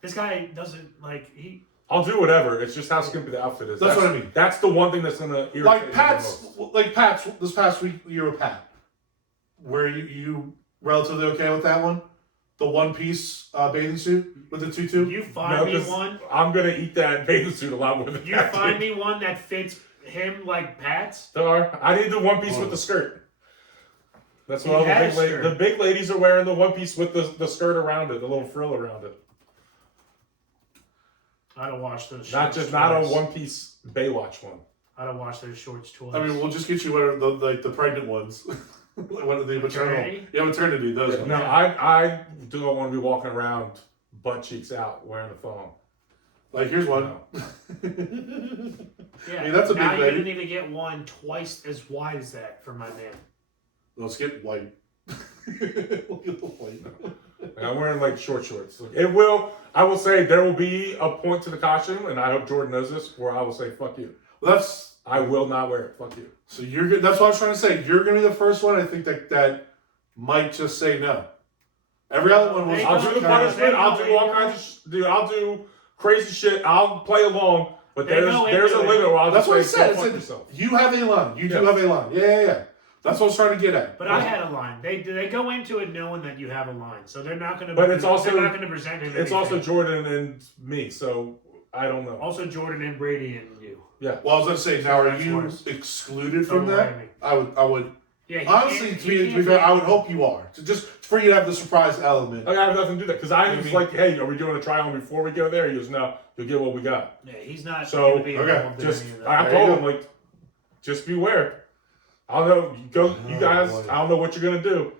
This guy doesn't like he. I'll do whatever. It's just how skimpy the outfit is. That's what I mean. That's the one thing that's gonna irritate Like me the Pat's, most. this past week, you were Pat. Were you relatively okay with that one? The one-piece bathing suit with the tutu? You find me 'cause one. I'm gonna eat that bathing suit a lot more than You that, find dude. me one that fits him like Pat's. I need the one piece Oh. with the skirt. That's He what all the had big, a skirt. the big ladies are wearing, the one piece with the skirt around it, the little frill around it. I don't watch those. Not shorts a twice. one piece Baywatch one. I don't watch those shorts twice. I mean, we'll just get you what are the pregnant ones. What are the maternal? Maternity? Yeah, maternity. Those No, ones. I don't want to be walking around butt cheeks out wearing a thong. Like, here's one. No. Yeah. I mean, that's a now big you're lady. gonna need to get one twice as wide as that for my man. Let's get white. Look at the white. And I'm wearing like short shorts. It will. I will say there will be a point to the costume, and I hope Jordan knows this, where I will say "fuck you." Well, I will not wear it. Fuck you. so you're good. That's what I was trying to say. You're gonna be the first one. I think that might just say no. Every other one was. I'll do the punishment. I'll do all kinds of. I'll do crazy shit. I'll play along. But there's a limit where I'll That's what I just said. say, "Fuck yourself." You have a line. You do have a line. Yeah. That's what I was trying to get at. But I had a line. They go into it knowing that you have a line, so they're not gonna. But it's also they're not gonna present it. It's also Jordan and me, so I don't know. Also Jordan and Brady and you. Yeah. Well, I was gonna say, now are That's you worse. excluded from Don't that? worry me. I would. Yeah. Honestly, to be fair, I would hope you are. Just for you to have the surprise element. I have nothing to do that because I was like, "Hey, are we doing a try on before we go there?" He goes, "No, you'll get what we got." Yeah, he's not. So, gonna be involved in Just any of that. I There you told go. him like, just beware. I don't know. You guys. boy. I don't know what you're gonna do,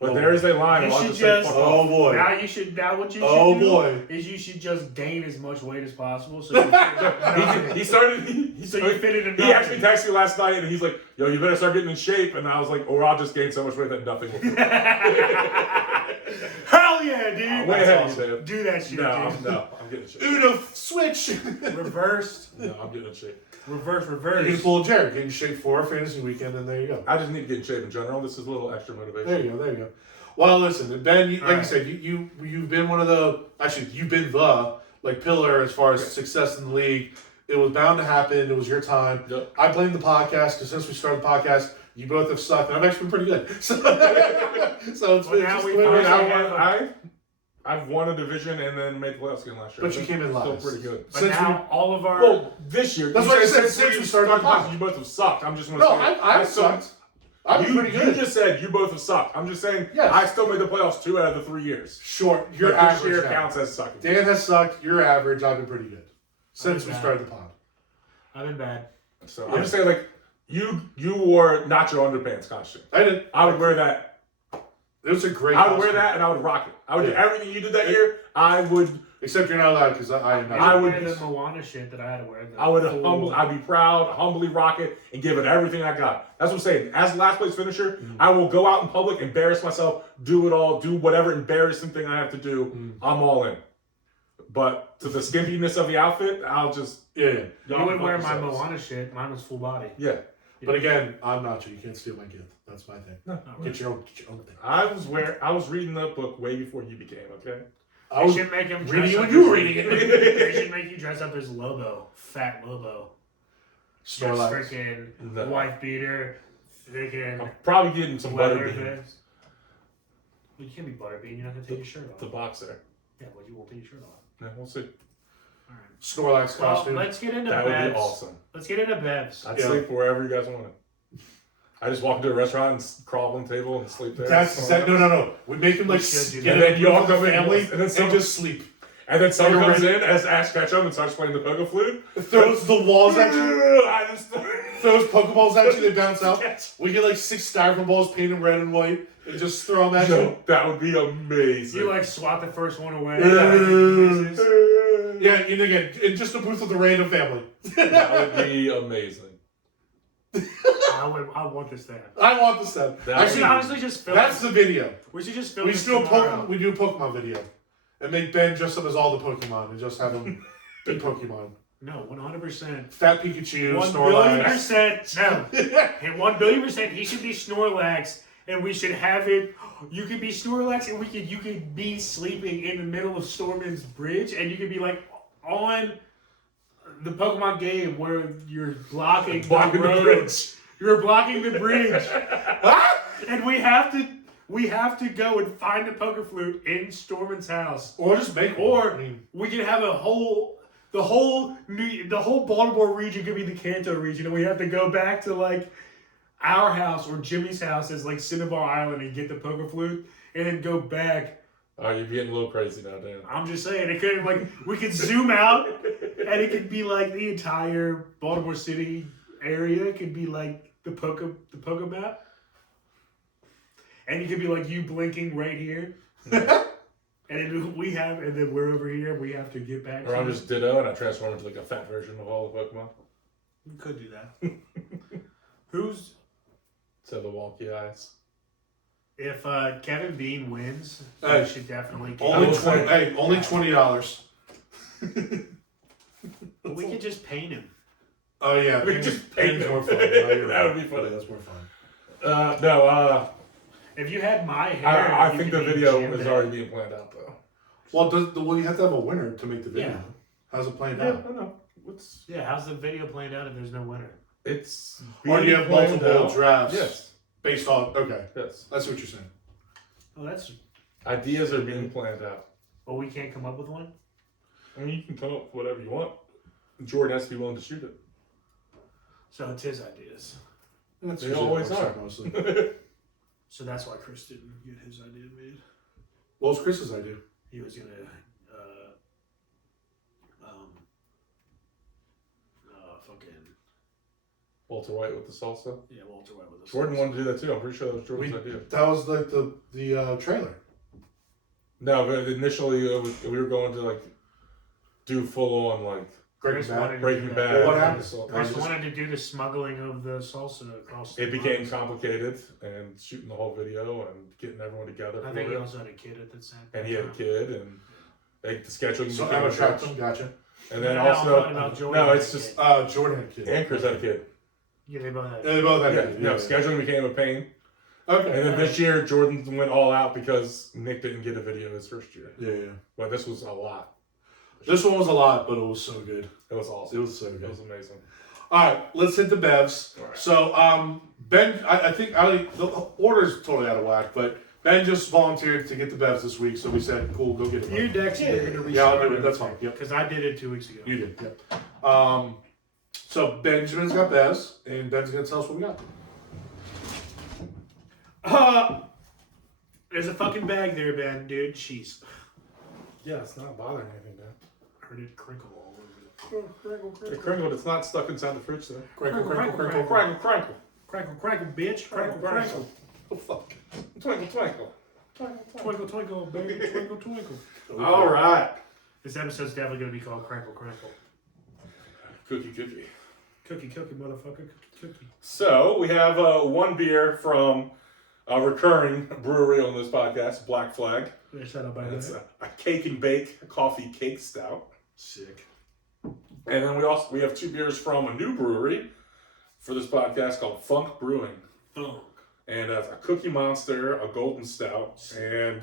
but Oh, there is a line. You and I'll should just say, just- "Fuck Oh off." boy. Now you should. Now what you should Oh do boy. is you should just gain as much weight as possible. So you He started. so you fit it in. He actually texted me last night, and he's like, "Yo, you better start getting in shape." And I was like, "Or I'll just gain so much weight that nothing will." fit." Hell yeah, dude! Way That's ahead, awesome. Dave. Do that shit, No, dude. I'm getting in shape. Uno switch. Reversed, No, I'm getting in shape. reverse. You can pull a Jared, get in shape for a fantasy weekend, and there you go. I just need to get in shape in general. This is a little extra motivation. There you go. Well, listen, Ben, like you right. said, you've been one of the you've been the pillar as far as success in the league. It was bound to happen. It was your time. Yep. I blame the podcast because since we started the podcast, you both have sucked, and I've actually been pretty good. So, it's been now just we the way it finally is. I've won a division and then made the playoffs again last year. But you came in Still last. pretty good. But Since now all of our Well, this year. That's you what I said said, since we started the podcast, pod. you both have sucked. I'm just going No, to say. I've sucked. I've been pretty You good. just said you both have sucked. I'm just saying. Yes. I still made the playoffs 2 out of the 3 years. Sure, your But this average year now. counts as sucking. Dan has sucked. You're average. I've been pretty good since we bad. started the pod. I've been bad. So I'm just saying, like, you wore not your underpants costume. I did. I would wear that. It was a great. I would wear costume. that and I would rock it. I would do Yeah. everything you did that year. I would. Except you're not allowed because I am not. I would wear be- the Moana shit that I had to wear. I'd be proud, humbly rock it, and give it everything I got. That's what I'm saying. As a last place finisher, I will go out in public, embarrass myself, do it all, do whatever embarrassing thing I have to do. I'm all in. But to the skimpiness of the outfit, I'll just Yeah. I would wear my yourselves. Moana shit. Mine was full body. Yeah. But again, I'm not you. You can't steal my gift. That's my thing. No, Get your own thing. I was reading the book way before you became, okay? I They was should make him reading dress it up when you as- were reading it. They should make you dress up as Lobo, Fat Lobo. Just Snorlax. freaking No. wife beater, freaking I'm probably getting some butter leather beans. vest. Well, you can't be butterbean. You're not gonna take your shirt off. The boxer. Yeah, well, you won't take your shirt off. Yeah, we'll see. All right. Snorlax Well, costume. let's get into That would Bevs. be awesome. Let's get into Bevs. I'd Yeah. sleep wherever you guys wanted. I just walk into a restaurant and crawl on the table and sleep there. No. We make him like We should do get that. And then you all with the come in family and then and some- just sleep. And then someone You're comes ready. in as Ash Ketchum and starts playing the pogo flute. Throws the walls at you. I just Throws Pokeballs at you. They bounce out. We get like 6 styrofoam balls painted red and white and just throw them at you. No, that would be amazing. You like swat the first one away. Yeah, and again, in just a booth with a random family. That would be amazing. I want this to happen. I want the stuff. That We would should Actually, honestly just film. that's the video. We should just film. We this still tomorrow. we do a Pokemon video, and make Ben dress up as all the Pokemon and just have him be Pokemon. No, 100%. Fat Pikachu, 1,000,000,000%. Snorlax. No. And 1,000,000,000%. He should be Snorlax, and we should have it. You could be Snorlax, and you could be sleeping in the middle of Stormin's Bridge, and you could be like on the Pokemon game where you're blocking the the road. bridge. You're blocking the bridge, and we have to go and find the Poké Flute in Stormin's house. Or just make one. Or I mean, we could have the whole Baltimore region could be the Kanto region, and we have to go back to like our house or Jimmy's house as like Cinnabar Island and get the Poké Flute, and then go back. Oh, you're getting a little crazy now, Dan. I'm just saying, it could like we could zoom out, and it could be like the entire Baltimore City area. It could be like the Poké map, and it could be like you blinking right here. And then we're over here. We have to get back. Or I'm just Ditto and I transform into like a fat version of all the Pokemon. You could do that. Who's? So the wonky eyes. If Kevin Bean wins, Hey, we should definitely. Only $20. But we could just paint him. Oh yeah, We just paint more him. fun. No, That would be funny. That's more fun. If you had my hair, I you think could the be video Jim is Dad. already being planned out though. Well, you have to have a winner to make the video. Yeah. How's it playing Yeah, out? I know. Yeah, how's the video planned out if there's no winner? It's Or do you have being planned multiple out. drafts? Yes. Based on Yes. I see what you're saying. Oh, that's. Ideas are being planned out. Well, we can't come up with one. I mean, you can come up with whatever you want. Jordan has to be willing to shoot it. So it's his ideas. That's They usually always what are. works out mostly. So that's why Chris didn't get his idea made. What was Chris's idea? He was gonna, fucking Walter White with the salsa. yeah, Walter White with us. Jordan wanted to do that too. I'm pretty sure that was Jordan's idea. That was like the trailer. No, but initially we were going to like do full on like Chris wanted to Breaking do Bad. that. Well, what happened? Chris wanted to do the smuggling of the salsa across. The It became lines. complicated and shooting the whole video and getting everyone together. I for think he it. also had a kid at the same time. And he had a kid and like the scheduling So became Emma a trapped bitch. him. Gotcha. And then No, I'm also talking about Jordan no, had it's a just kid. Jordan had a kid. and Chris had a kid. Yeah, they both had. Yeah, they both had Yeah, kids. no, scheduling became a pain. Okay. And then this year Jordan went all out because Nick didn't get a video his first year. Yeah. But this was a lot. This one was a lot, but it was so good. It was awesome. It was so It good. was amazing. All right, let's hit the bevs. All right. So, Ben, I think the order's totally out of whack, but Ben just volunteered to get the bevs this week, so we said, cool, go get it. You, Dex, you're gonna restart. Yeah, I'll do it. That's fine. Yep. Because I did it 2 weeks ago. You did. Yep. So Benjamin's got bevs, and Ben's gonna tell us what we got. There's a fucking bag there, Ben, dude. Jeez. Yeah, it's not bothering anything, man. Heard it crinkle all over It crinkled. It's not stuck inside the fridge though. Crinkle, crinkle, crinkle, crinkle. crinkle, crinkle. Crackle, crackle, bitch. Crackle, crackle. Oh, fuck. Twinkle, twinkle. Twinkle, twinkle, baby. Twinkle, twinkle. All right. This episode's definitely going to be called Crackle, Crackle. Cookie, cookie. Cookie, cookie, motherfucker. Cookie, cookie. So we have one beer from a recurring brewery on this podcast, Black Flag. Shut up, by It's that. a cake and bake coffee cake stout. Sick. And then we have two beers from a new brewery for this podcast called Funk Brewing. Funk. And a Cookie Monster, a golden stout, and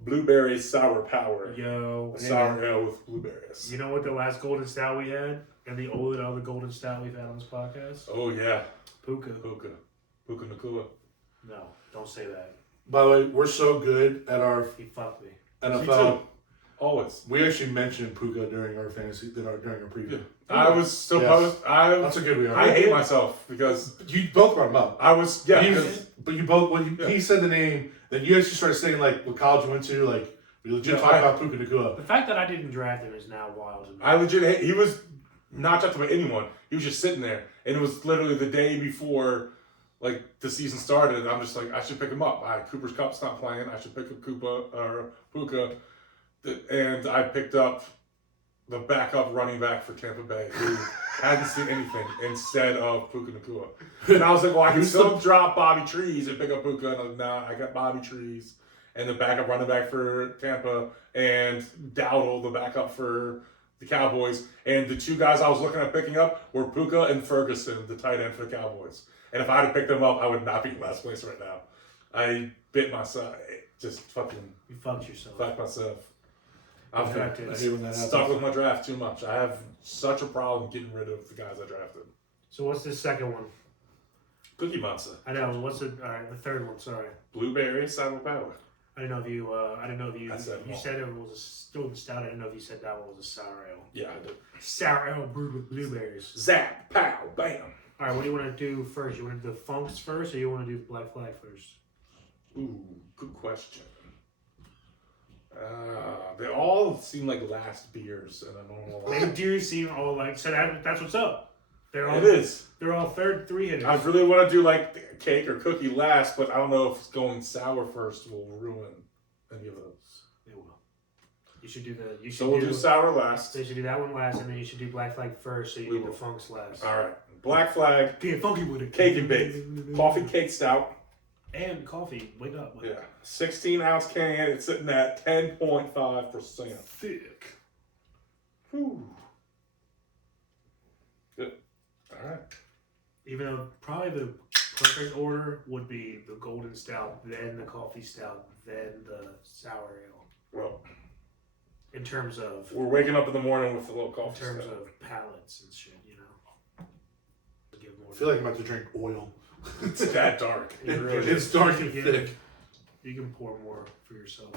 blueberry sour power. Yo. A sour ale with blueberries. You know what the last golden stout we had? And the only other golden stout we've had on this podcast? Oh yeah. Puka. Puka Nakua. No, don't say that. By the way, we're so good at our He fucked me. NFL. Always. We actually mentioned Puka during our during our preview. I was supposed. That's a good we are. I hate myself because You both brought him up. I was. Yeah. But you both, when he said the name, then you actually started saying like what college you went to, like we legit talked about Puka Nakua. The fact that I didn't draft him is now wild to me. I legit hate. He was not talking about anyone. He was just sitting there, and it was literally the day before, like the season started. And I'm just like, I should pick him up. Cooper's Cup's not playing. I should pick up Puka, and I picked up the backup running back for Tampa Bay who hadn't seen anything instead of Puka Nakua. And I was like, well, I can still drop Bobby Trees and pick up Puka. And I was like, nah, I got Bobby Trees and the backup running back for Tampa and Dowdle, the backup for the Cowboys. And the two guys I was looking at picking up were Puka and Ferguson, the tight end for the Cowboys. And if I had picked them up, I would not be in last place right now. I bit myself. Just fucking You fucked yourself. fuck myself. I've I hate when that stuck happens. with my draft too much. I have such a problem getting rid of the guys I drafted. So what's the second one? Cookie Monster, I know. What's the the third one? Sorry, blueberry sour power. I didn't know if you. I didn't know if you. I said them You all. said it was a golden stout. I didn't know if you said that one was a sour ale. Yeah, I did. Sour ale brewed with blueberries. Zap, pow, bam. All right, what do you want to do first? You want to do the Funks first, or you want to do Black Flag first? Ooh, good question. They all seem like last beers, and I don't know why. They do seem all like so. That's what's up. They're all. It is. They're all three hitters. I really want to do like cake or cookie last, but I don't know if going sour first will ruin any of those. They will. You should do the. So we'll do sour last. So you should do that one last, and then you should do Black Flag first, so you do the funks last. All right. Black Flag. Get funky with it. Cake and bake. Coffee cake stout. And coffee. Wake up. Yeah. 16-ounce can. It's sitting at 10.5%. Thick. Whew. Good. All right. Even though probably the perfect order would be the golden stout, then the coffee stout, then the sour ale. Well, in terms of we're waking up in the morning with a little coffee. In terms of palates and shit, you know. I feel like I'm about to drink oil. It's that dark. It's dark and thick. You can pour more for yourself.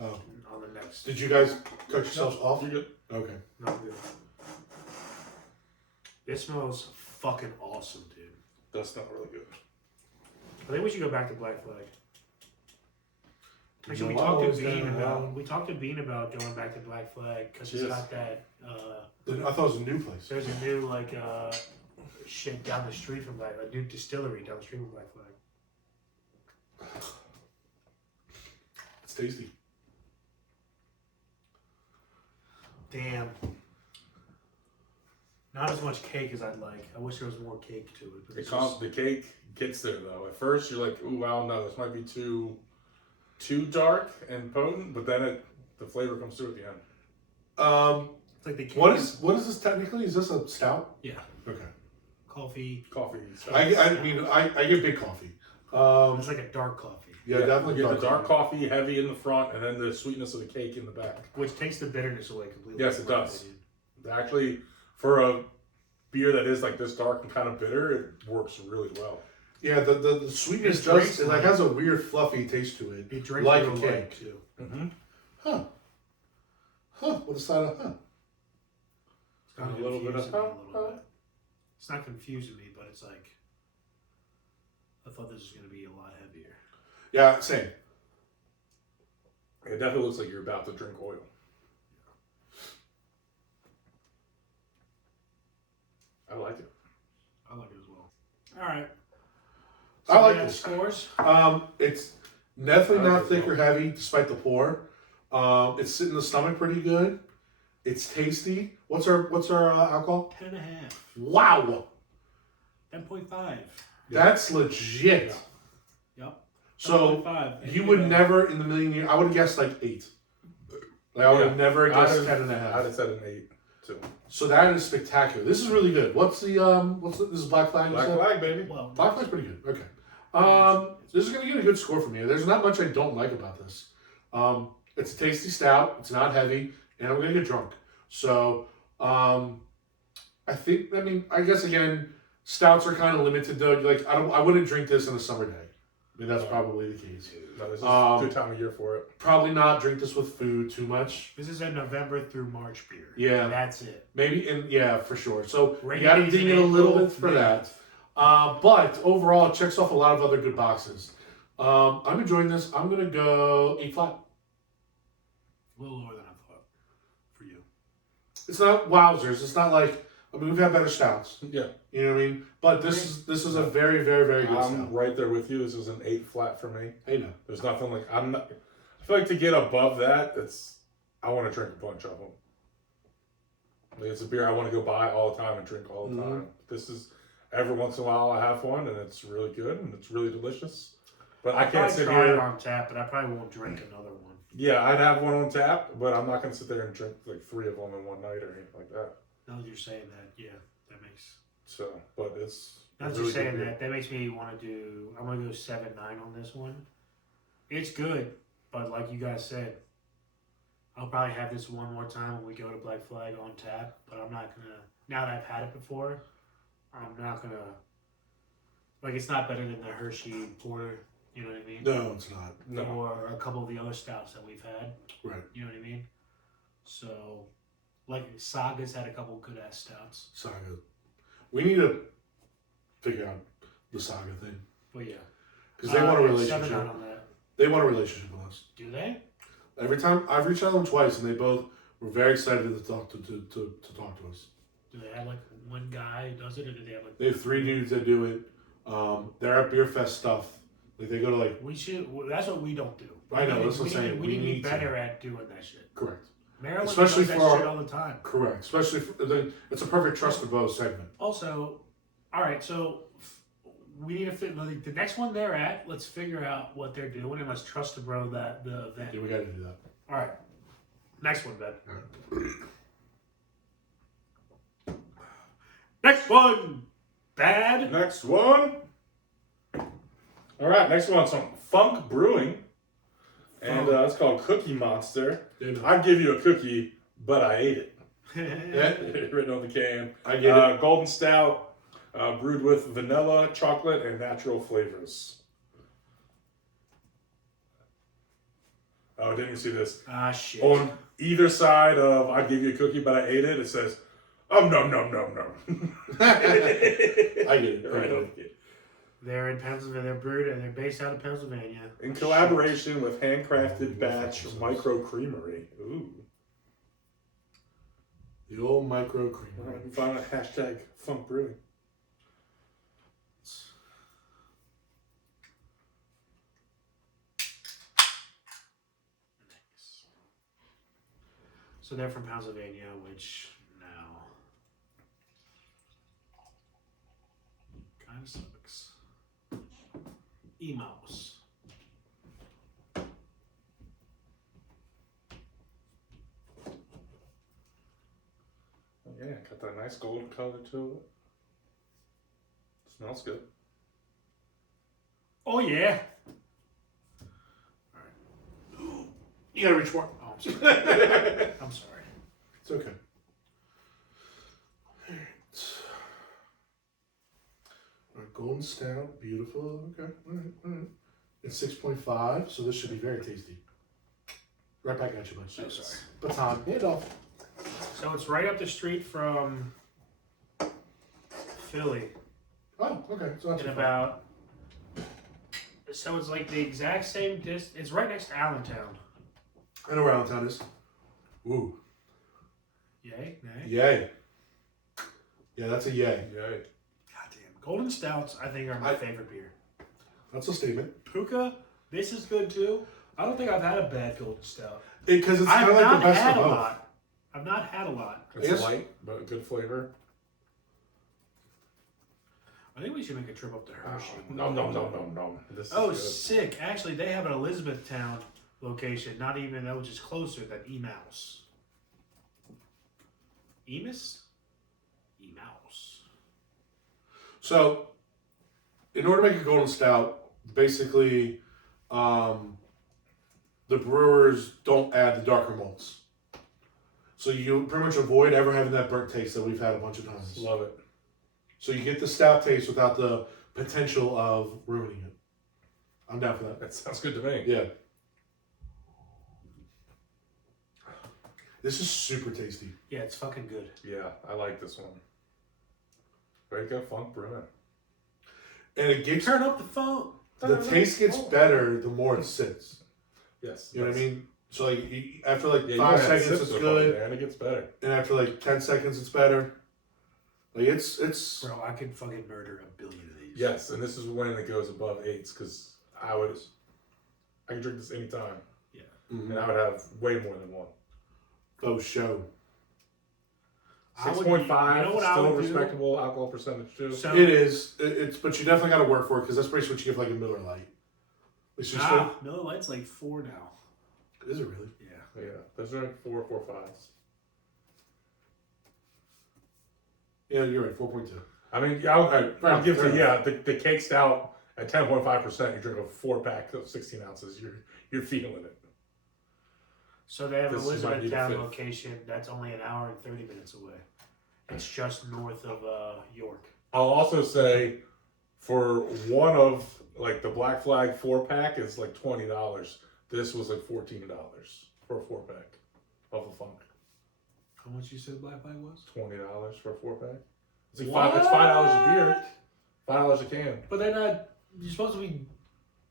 Oh. On the next. Did you guys cut yourselves off? You good? Okay. Not good. It smells fucking awesome, dude. Does smell really good. I think we should go back to Black Flag. Actually, we talked to Bean about going back to Black Flag because it's got that. I thought it was a new place. There's a new shit down the street from a new distillery down the street from Black Flag. It's tasty. Damn. Not as much cake as I'd like. I wish there was more cake to it. But the cake gets there though. At first you're like, ooh, wow, no, this might be too dark and potent, but then the flavor comes through at the end. It's like the cake. What is this technically? Is this a stout? Yeah. Okay. Coffee. I get big coffee. It's like a dark coffee. Yeah, definitely. You get the dark coffee heavy in the front, and then the sweetness of the cake in the back. Which takes the bitterness away completely. Yes, it does. Actually, for a beer that is like this dark and kind of bitter, it works really well. Yeah, the sweetness does. It has a weird fluffy taste to it. It drinks like a cake light too. Mm-hmm. Huh. With a side of It's kind of a little bit of bit. It's not confusing me, but it's like I thought this was going to be a lot heavier. Yeah, same. It definitely looks like you're about to drink oil. I like it. I like it as well. All right. So I like this. Scores. It's definitely not thick or heavy, despite the pour. It's sitting in the stomach pretty good. It's tasty. What's our alcohol? 10.5. Wow. 10.5. That's legit. Yep. So you would never in the million years. I would have guessed like 8. Like I would have never guessed 10.5. I'd have said an 8 too. So that is spectacular. This is really good. What's this is Black Flag? Black Flag, baby. Well, Black Flag's pretty good. Okay. This is gonna get a good score from me. There's not much I don't like about this. It's a tasty stout. It's not heavy, and I'm gonna get drunk. So I guess again, stouts are kind of limited though. Like I wouldn't drink this in a summer day. I mean that's probably the case. No, this is a good time of year for it. Probably not drink this with food too much. This is a November through March beer. Yeah. That's it. Maybe for sure. So Rainy you gotta days ding in it a little April, bit for that. But overall, it checks off a lot of other good boxes. I'm enjoying this. I'm gonna go 8 flat. A little lower than I thought for you. It's not wowzers. It's not like we've had better stouts. Yeah. You know what I mean? But this is a very, very, very good I'm stout. right there with you. This is an 8 flat for me. Hey, no. There's nothing like I feel like to get above that, I want to drink a bunch of them. Like it's a beer I want to go buy all the time and drink all the time. This is every once in a while I have one and it's really good and it's really delicious. But I can't sit try here it on tap, but I probably won't drink another one. Yeah, I'd have one on tap, but I'm not going to sit there and drink like 3 of them in one night or anything like that. Now that you're saying that, yeah, that makes. So, but it's. Now that you're saying that makes me want to do. I'm gonna go 7.9 on this one. It's good, but like you guys said, I'll probably have this one more time when we go to Black Flag on tap. But I'm not gonna. Now that I've had it before, I'm not gonna. Like it's not better than the Hershey Porter. You know what I mean? No, it's not. No. Or a couple of the other stouts that we've had. Right. You know what I mean? So, like Saga's had a couple good ass stouts. Saga. We need to figure out the Saga thing. But yeah. Because they want a relationship. 7.9 on that. They want a relationship with us. Do they? Every time I've reached out to them twice, and they both were very excited to talk to talk to us. Do they have like one guy who does it, or do they have like? They have 3 dudes that do it. They're at Beer Fest stuff. Like they go to like. We should. That's what we don't do. I know. That's what I'm saying. We need to be better at doing that shit. Correct. Maryland Especially does that for shit all the time. Correct. Especially it's a perfect trust the bro segment. Also, all right, so we need to fit the next one they're at. Let's figure out what they're doing and let's trust the bro that the event. Yeah, we got to do that. All right, next one, Ben. Next one, bad. Next one. All right, next one's from Funk Brewing. And it's called Cookie Monster. I'd give you a cookie, but I ate it. Written on the can. I get it. Golden Stout, brewed with vanilla, chocolate, and natural flavors. Oh, didn't you see this? Ah, shit. On either side of I'd give you a cookie, but I ate it, it says, nom, nom, nom, nom. I get it. Right on the can. They're in Pennsylvania. They're brewed and they're based out of Pennsylvania. In collaboration with Handcrafted Batch Micro Creamery. Ooh. The old micro creamery. You find a hashtag Funk Brewing. So they're from Pennsylvania, which now kind of sucks. Emos. Yeah, got that nice golden color to it. Smells good. Oh yeah. All right. You got to reach more. Oh, I'm sorry. I'm sorry. It's okay. All right, golden stout, beautiful. Okay, all right. It's 6.5, so this should be very tasty. Right back at you, bud. Oh, sorry. Baton, hand off. So it's right up the street from Philly. Oh, okay. So that's In about. So it's like the exact same distance. It's right next to Allentown. I know where Allentown is. Ooh. Yay? Nay? Yay. Yeah, that's a yay. Yay. Goddamn. Golden Stouts, I think, are my favorite beer. That's a statement. Puka, this is good too. I don't think I've had a bad Golden Stout. Because it's I've kind of like not the best had of a both. lot. I've not had a lot. It's Yes. light, but good flavor. I think we should make a trip up to Hershey. No. This is Oh, good. sick. Actually, they have an Elizabethtown location. Not even, that was just closer than Emaus. Emus? Emaus. So, in order to make a golden stout, basically, the brewers don't add the darker malts. So you pretty much avoid ever having that burnt taste that we've had a bunch of times. Love it. So you get the stout taste without the potential of ruining it. I'm down for that. That sounds good to me. Yeah. This is super tasty. Yeah, it's fucking good. Yeah, I like this one. Very good Funk Brewing. And it gets Turn up the phone. the taste gets better the more it sits. Yes. You know what I mean? So like after like Yeah, 5 you had seconds sips it's so good, far, and it gets better. and after like 10 seconds it's better. Like it's Bro, I could fucking murder a billion of these. Yes, and this is when it goes above 8s because I can drink this anytime, and I would have way more than one. faux show. 6.5, you know what I still would do? respectable alcohol percentage too. So, It is. It's but you definitely got to work for it because that's basically what you give like a Miller Lite. It's just Miller Lite's like 4 now. is it really? Yeah. Yeah, those are like 4 or 5s. Yeah, you're right. 4.2. I mean, yeah, I'll give fair you the cake stout at 10.5%. You drink a 4-pack of 16 ounces. You're feeling it. So they have an This might be the Elizabethtown fifth. location that's only an hour and 30 minutes away. It's just north of York. I'll also say, for one of like the Black Flag 4-pack is like $20. This was like $14 for a 4-pack of a Funk. How much you said Black Flag was? $20 for a 4-pack. It's like it's $5 a beer, $5 a can. But they're not. You're supposed to be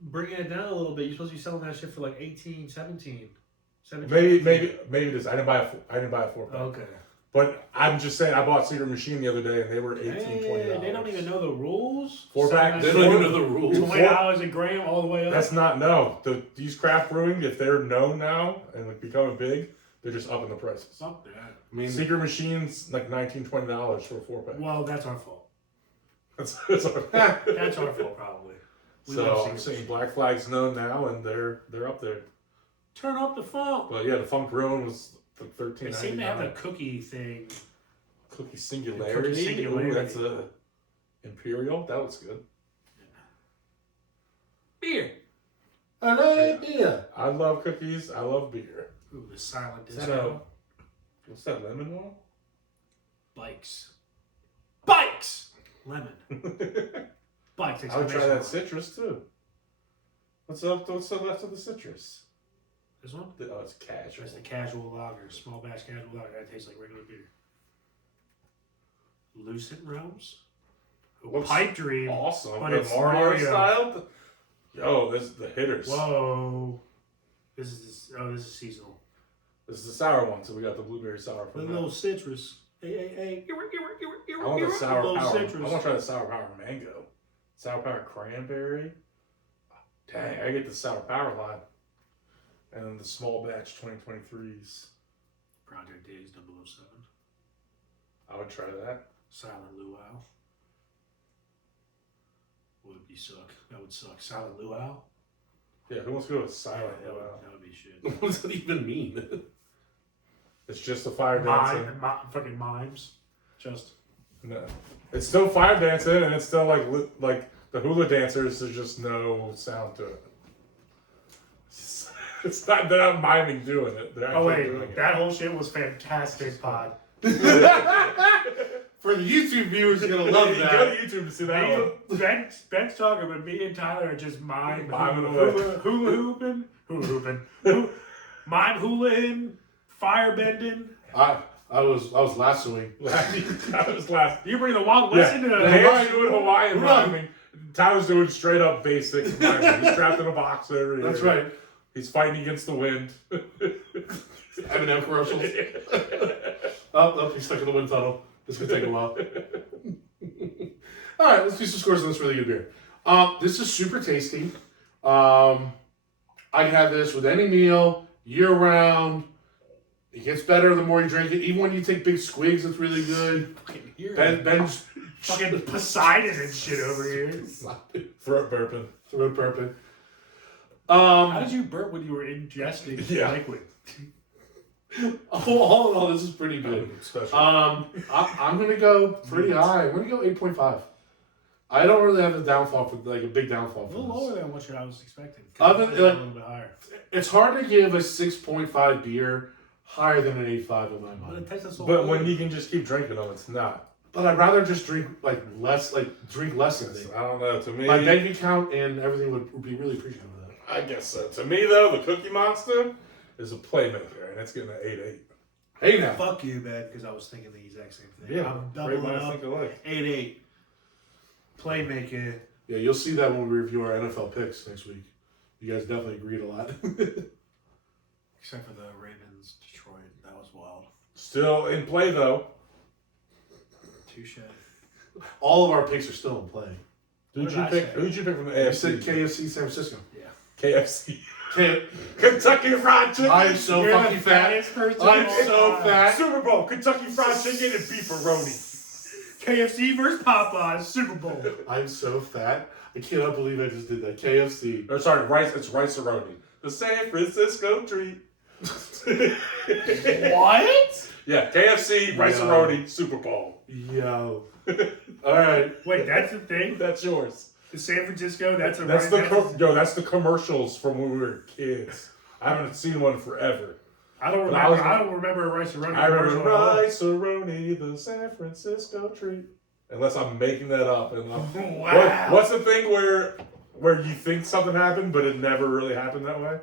bringing it down a little bit. You're supposed to be selling that shit for like 18, 17. Maybe this. I didn't buy a 4-pack. Okay. But I'm just saying, I bought Secret Machine the other day, and they were $18, $20. They don't even know the rules. 4-pack. They don't even know the rules. $20 a gram all the way up. That's not no. These craft brewing, if they're known now and like becoming big, They're just upping the prices. Fuck that. I mean, Secret Machines, like $19, $20 for a 4-pack. Well, that's our fault. That's our That's our fault, probably. We love So Secret I'm saying Machines. Black Flag's known now, and they're up there. Turn up the funk. But yeah, the Funk Ruin was like $13.99. They seem to have a cookie thing. Cookie Singularity. Singularity. Ooh, that's a Imperial. That looks good. Beer. I love beer. I love cookies. I love beer. Ooh, the silent Is disco. that a- What's that lemon one? Bikes. Bikes! Lemon. Bikes. I would try that exclamation citrus too. What's up? What's the left of the citrus? mark. This one? Oh, it's casual. That's the casual lager. Small batch casual lager. That tastes like regular beer. Lucent Realms? Looks Pipe Dream. Awesome. But The it's Mario Mario. style. Yo, this is the hitters. Whoa. This is seasonal. This is the sour one, so we got the blueberry sour A from little that. citrus. Hey. I want the sour Little power. citrus. I want to try the sour power mango. Sour power cranberry. Dang, I get the sour power line. And then the small batch 2023s. Project Days 007. I would try that. Silent Luau. Would be suck. That would suck. Silent Luau? Yeah, who wants to go with silent? that, Wow. that would be shit. What does that even mean? It's just a fire dancing. Fucking mimes. Just. No. It's still fire dancing, and it's still like the hula dancers. There's just no sound to it. It's not. They're not miming doing it. They're Oh actually doing wait, it. that whole shit was fantastic, pod. For the YouTube viewers, you're gonna love You go that. to YouTube to see that one. Ben's talking, but me and Tyler are just mime Miming hula away. hooping, mime hulaing, fire bending. I was lassoing. That was last. You bring the Wild West into Dan's the doing Hawaiian Run. miming. Tyler's doing straight up basic miming. He's trapped in a box over here. That's right. He's fighting against the wind. M&M commercials. Oh, he's stuck in the wind tunnel. This could take a while. All right, let's do some scores on this really good beer. This is super tasty. I can have this with any meal, year round. It gets better the more you drink it. Even when you take big swigs, it's really good. Ben's fucking Poseidon and shit over here. Throat burping. throat burping. How did you burp when you were ingesting liquid? All in all, this is pretty good. Special. I'm gonna go pretty high. I'm gonna go 8.5. I don't really have a downfall for like a big downfall A for little this. lower than what I was expecting. Other A than- little bit higher. It's hard to give a 6.5 beer higher than an 8.5 in my But mind. it tastes so But good. when you can just keep drinking them, it's not. But I'd rather just drink less of it. I don't know. To me, My bank account and everything would be really appreciative of that. I guess so. To me, though, the Cookie Monster is a playmaker, and it's getting an 8.8. Hey now. Fuck you, man, because I was thinking the exact same thing. Yeah, I'm great doubling minds up. think alike. 8-8. Playmaker. Yeah, you'll see that when we review our NFL picks next week. You guys definitely agreed a lot. Except for the Ravens, Detroit. That was wild. Still in play, though. Touche. All of our picks are still in play. Who'd did you I pick? say? Who'd you pick from the I AFC? said KFC San Francisco. Yeah. KFC. K- Kentucky Fried Chicken. I'm so You're fucking the fat. fattest person I'm of all so time. fat. Super Bowl. Kentucky Fried Chicken and beefaroni. KFC versus Popeyes, Super Bowl. I'm so fat. I cannot believe I just did that. KFC. Or sorry, rice. It's rice-a-roni. The San Francisco treat. What? Yeah, KFC, rice-a-roni, Super Bowl. Yo. All right. Wait, that's the thing? That's yours. The San Francisco, that's a That's right- that's the commercials from when we were kids. I haven't seen one forever. I don't But remember. I don't remember a rice and running. I remember rice-a-roni, the San Francisco treat. Unless I'm making that up. And Wow. what's the thing where you think something happened, but it never really happened that way?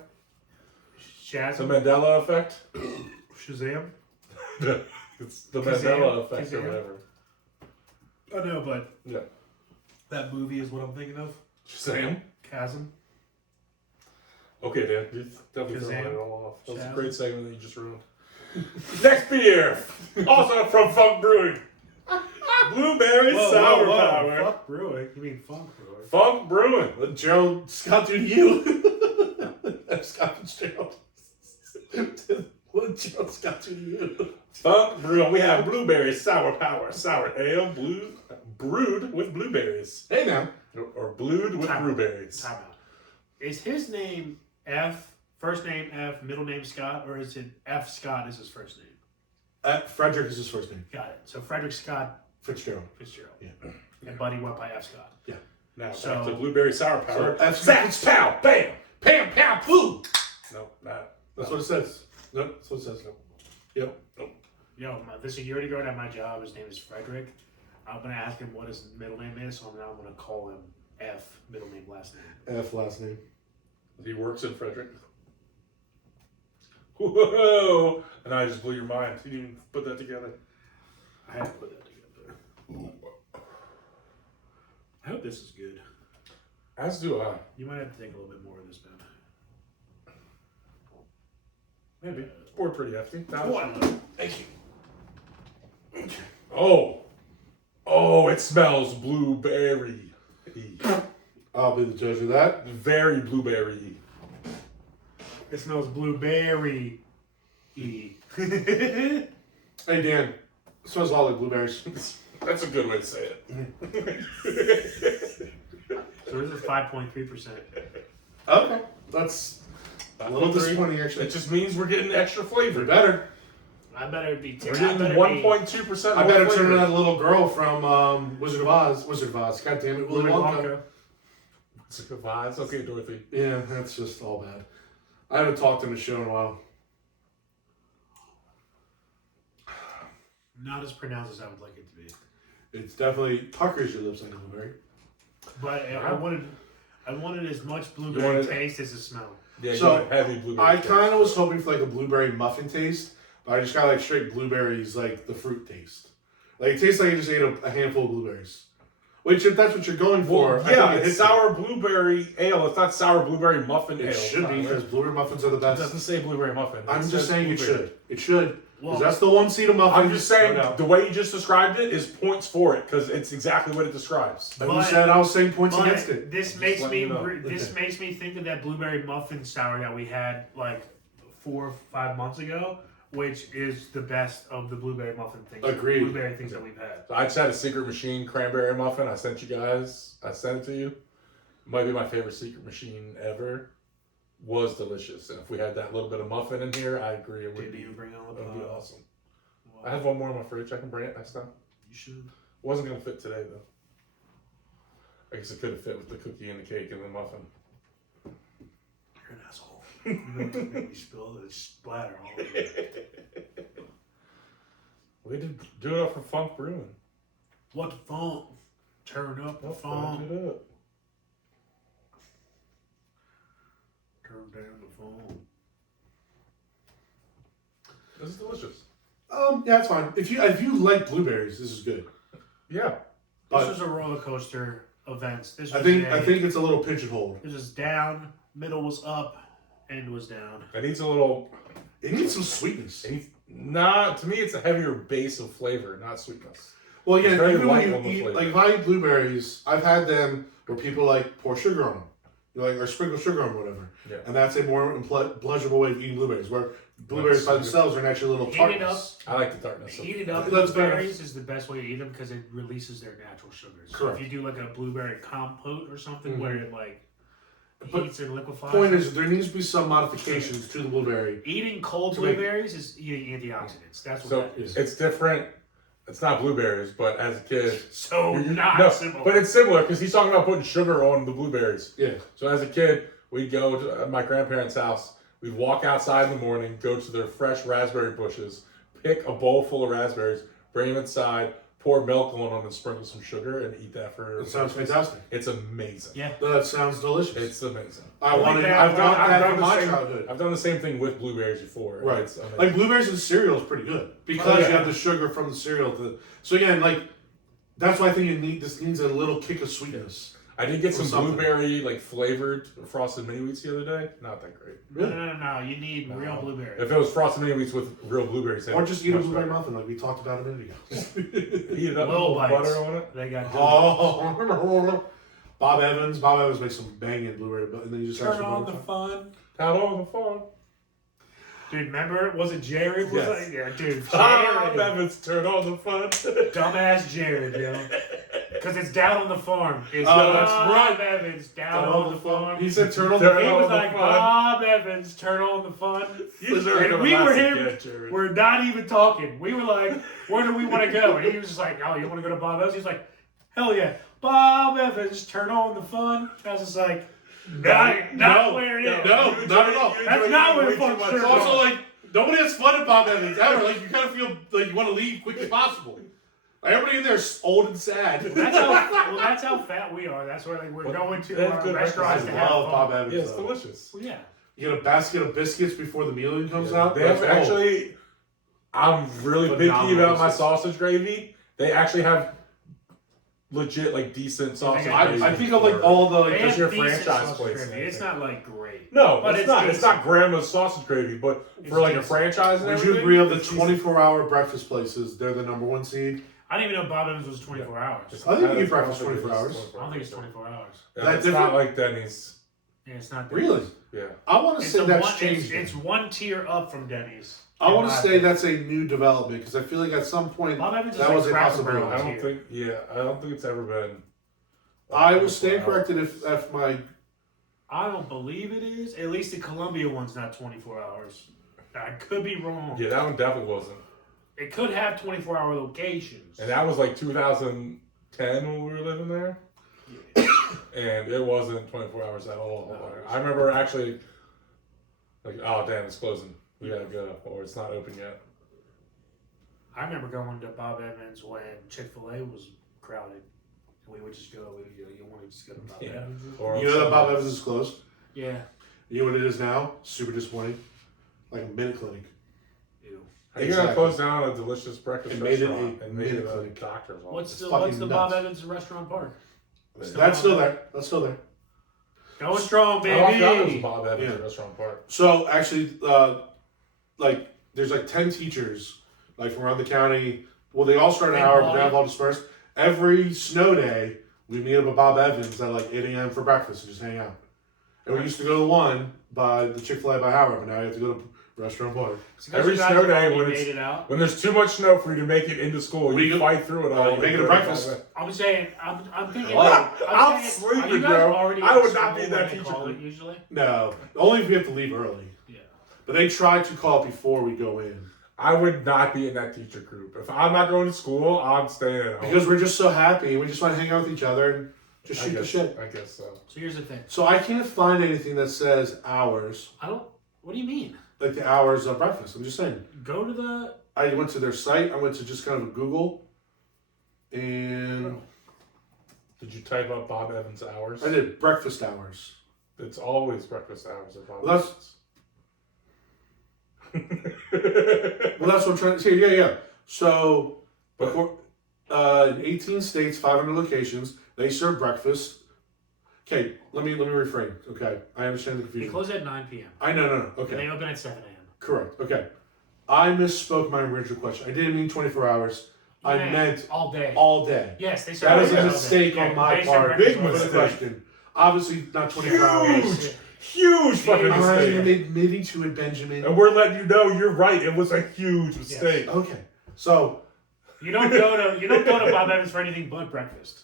The Shazam. Mandela effect. Shazam. It's the Kazam? Mandela effect or Kazam? whatever. I know, but Yeah. that movie is what I'm thinking of. Shazam. Chasm. Okay, Dan. You're definitely Kazam. throwing it all off. That was a Shazam. great segment that you just ruined. Next beer. Also from Funk Brewing. Blueberry Sour Power. Fuck brewing. You mean funk brewing? Funk Brewing. Let Gerald Scott do you. Scott Fitzgerald. What Joe's got to you. Funk brew. We have blueberry sour power, sour ale, brewed with blueberries. Hey now. Or brewed with blueberries. Time out. Is his name F, first name F, middle name Scott, or is it F Scott is his first name? Frederick is his first name. Got it. So Frederick Scott Fitzgerald. Yeah. And Buddy went by F Scott. Yeah. Now, So- back to blueberry sour power. So F Zats, pow, bam, pam, pow, poo. No, not. That's what it says. Nope, that's what it says. Yep. Yo, this security guard at my job, his name is Frederick. I'm gonna ask him what his middle name is, so now I'm gonna call him F, middle name, last name. F last name. He works in Frederick. Whoa! And I just blew your mind. You didn't even put that together. I had to put that together. I hope this is good. As do I. You might have to take a little bit more of this, Ben. Maybe. Or pretty hefty. Thank you. Oh, it smells blueberry. I'll be the judge of that. Very blueberry. It smells blueberry. Hey, Hey Dan, it smells a lot like blueberries. That's a good way to say it. So this is 5.3%. Okay, that's a little disappointing actually. It just means we're getting extra flavor. Better. I better be. We're getting 1.2%. I better turn into that little girl from Wizard of Oz. God damn it, Willy Wonka. Wizard of Oz. Okay, Dorothy. Yeah, that's just all bad. I haven't talked in the show in a while. Not as pronounced as I would like it to be. It's definitely puckers your lips like a blueberry. But I wanted as much blueberry taste as the smell. Yeah, so heavy blueberry. I kind of was hoping for like a blueberry muffin taste, but I just got like straight blueberries, like the fruit taste. Like it tastes like I just ate a handful of blueberries. Which, if that's what you're going for, yeah, it's sour blueberry ale. It's not sour blueberry muffin ale. It should be because blueberry muffins are the It best. doesn't say blueberry muffin. I'm just saying it should. It should. Well, Because that's the one seed of muffin. I'm just saying the way you just described it is points for it because it's exactly what it describes. Like you said, I was saying points But against it. this makes me this makes me think of that blueberry muffin sour that we had like 4 or 5 months ago, which is the best of the blueberry muffin things. Agreed. Blueberry things that we've had. So I just had a Secret Machine cranberry muffin. I sent you guys. I sent it to you. Might be my favorite Secret Machine ever. Was delicious, and if we had that little bit of muffin in here, I agree it would Did you bring all It would be awesome. Well, I have one more in my fridge. I can bring it next time. You should. Wasn't gonna fit today though. I guess it could have fit with the cookie and the cake and the muffin. You're an asshole. You don't make me spill it. Splatter all over it. We did do it up for Funk Brewing. What the funk? Turn up the Funk funk. it up. Turn down the funk. This is delicious. Yeah, it's fine. If you like blueberries, this is good. Yeah. This was a roller coaster event. This was I think it's a little pigeonholed. This was down, middle was up, end was down. It needs a little. It needs some sweetness. To me, it's a heavier base of flavor, not sweetness. Well, It's again, very even light when on the you eat, flavor. like if I eat blueberries, I've had them where people like pour sugar on them, or sprinkle sugar on them, whatever. Yeah. And that's a more pleasurable way of eating blueberries, where blueberries by themselves are naturally a little tartness. I like the tartness. Heated up That's fair. blueberries is the best way to eat them because it releases their natural sugars. Correct. So if you do like a blueberry compote or something where it like But heats and liquefies. Point is, there needs to be some modifications to the blueberry. Eating cold to make- blueberries is eating antioxidants. That's what So that is. it's different. It's not blueberries, but as a kid. So not No, similar. but it's similar because he's talking about putting sugar on the blueberries. Yeah. So as a kid, we'd go to my grandparents' house. We'd walk outside in the morning, go to their fresh raspberry bushes, pick a bowl full of raspberries, bring them inside, pour milk on them, and sprinkle some sugar, and eat that for. It sounds fantastic. It's amazing. yeah. No, that sounds delicious. It's amazing. I've done I've that done from the my same. childhood. I've done the same thing with blueberries before. Right. It's amazing. Like blueberries and cereal is pretty good because Oh, yeah. you have the sugar from the cereal. So again, like that's why I think this needs a little kick of sweetness. I did get or some something. blueberry flavored frosted mini wheats the other day. Not that great. Really? No. You need real blueberry. If it was frosted mini wheats with real blueberries, Or just eat a much blueberry better. muffin like we talked about a minute ago. Eat it up with Little a little bites. butter on it. They got Oh, Bob Evans makes some banging blueberry, and then you just have turn some on butter. the fun. Out on the farm. Dude, remember? Was it Jared? Was Yes. yeah, dude. Bob Jared. Evans, turn on the fun. Dumbass Jared, yo. Because it's down on the farm. It's that's Bob right. Evans down on the farm. He said turn on Turn the He on was the like, fun. Bob Evans, turn on the fun. And we were him. We're not even talking. We were like, where do we want to go? And he was just like, oh, you want to go to Bob Evans? He's like, hell yeah. Bob Evans, turn on the fun. I was just like, not where it is. No, not at all. That's not where the fun's It's also like, nobody has fun at Bob Evans ever. Like, you kind of feel like you want to leave quick as possible. Like, everybody in there is old and sad. That's how fat we are. That's where like, we're going to good restaurants to I have love fun. Bob Evans. Yeah, it's though. delicious. Well, yeah. You get a basket of biscuits before the meal comes out. They have That's actually, I'm really picky Phenomenal about my biscuits. sausage gravy. They actually have legit, like, decent sausage gravy. I think of like all the They like, have your decent franchise sausage place, gravy. I It's think. not like great. No, But it's it's not. It's decent. not grandma's sausage gravy, but for like a decent. franchise and Would everything. you agree on the it's decent. 24-hour breakfast places? They're the number one seed. I didn't even know Bob Evans was 24 hours. I think you eat don't breakfast think it 24 is hours. I don't think it's 24 hours. Yeah, That it's different? not like Denny's. Yeah, it's not. Really? Yeah. I want to It's say a that's one, changed. it's one tier up from Denny's. I want to In my say opinion. that's a new development because I feel like at some point Bob Evans that is was like a Cracker Barrel. possibility. I don't think. Yeah, I don't think it's ever been. I will stand corrected if my I don't believe it is. At least the Columbia one's not 24 hours. I could be wrong. Yeah, that one definitely wasn't. It could have 24-hour locations. And that was like 2010 when we were living there. And it wasn't 24 hours at all. No. I remember actually, like, oh damn, it's closing. We gotta go, or it's not open yet. I remember going to Bob Evans when Chick-fil-A was crowded. We would just go. You want to just go to Bob Yeah. Evans? Or you know that Bob Evans is closed. Yeah. You know what it is now? Super disappointing. Like a minute clinic. Ew. Are you gonna close down a delicious breakfast And made it restaurant a and made it a clinic. doctor's office? What's the fucking Bob nuts. Evans restaurant park? That's still there. That's still there. Going strong, I forgot there was a baby. Bob Evans Yeah. restaurant park. So actually, like there's like 10 teachers like from around the county. Well, they all start an Big hour, but body. they have all dispersed. Every snow day, we meet up at Bob Evans at like 8 a.m. for breakfast and just hang out. And we used to go to the one by the Chick-fil-A by Howard, but now you have to go to Restaurant Park. So Every you guys snow have day already when made it's- it out. When there's too much snow for you to make it into school, We you go- fight through it all. make it a breakfast. I'm saying, I'm thinking. What? I'm saying, sleeping, are you guys bro. already I in would not school be in when that they teacher call group. it usually. No, only if we have to leave early. Yeah. But they try to call it before we go in. I would not be in that teacher group. If I'm not going to school, I'm staying at home. Because we're just so happy. We just want to hang out with each other and just shoot the shit. I guess so. So here's the thing. So I can't find anything that says hours, I don't. What do you mean? like the hours of breakfast. I'm just saying. Go to the. I went to their site. I went to just kind of a Google, and Did you type up Bob Evans hours? I did breakfast hours. It's always breakfast hours at Bob Well, Evans. Well, that's what I'm trying to say. Yeah. So, But- in 18 states, 500 locations, they serve breakfast. Okay, let me reframe. Okay, I understand the They confusion. close at 9 p.m. I know. And Okay, they open at 7 a.m. correct. Okay, I misspoke my original question. I didn't mean 24 hours. I Yeah, meant all day. all day. Yes, they serve That is a breakfast all day. mistake on my they serve part. breakfast Big all day. For the mistake. question. Obviously, not 24 hours. Huge, huge fucking Huge. I'm mistake. admitting to it, Benjamin. And we're letting you know you're right. It was a huge mistake. Okay, so You don't go to Bob Evans for anything but breakfast.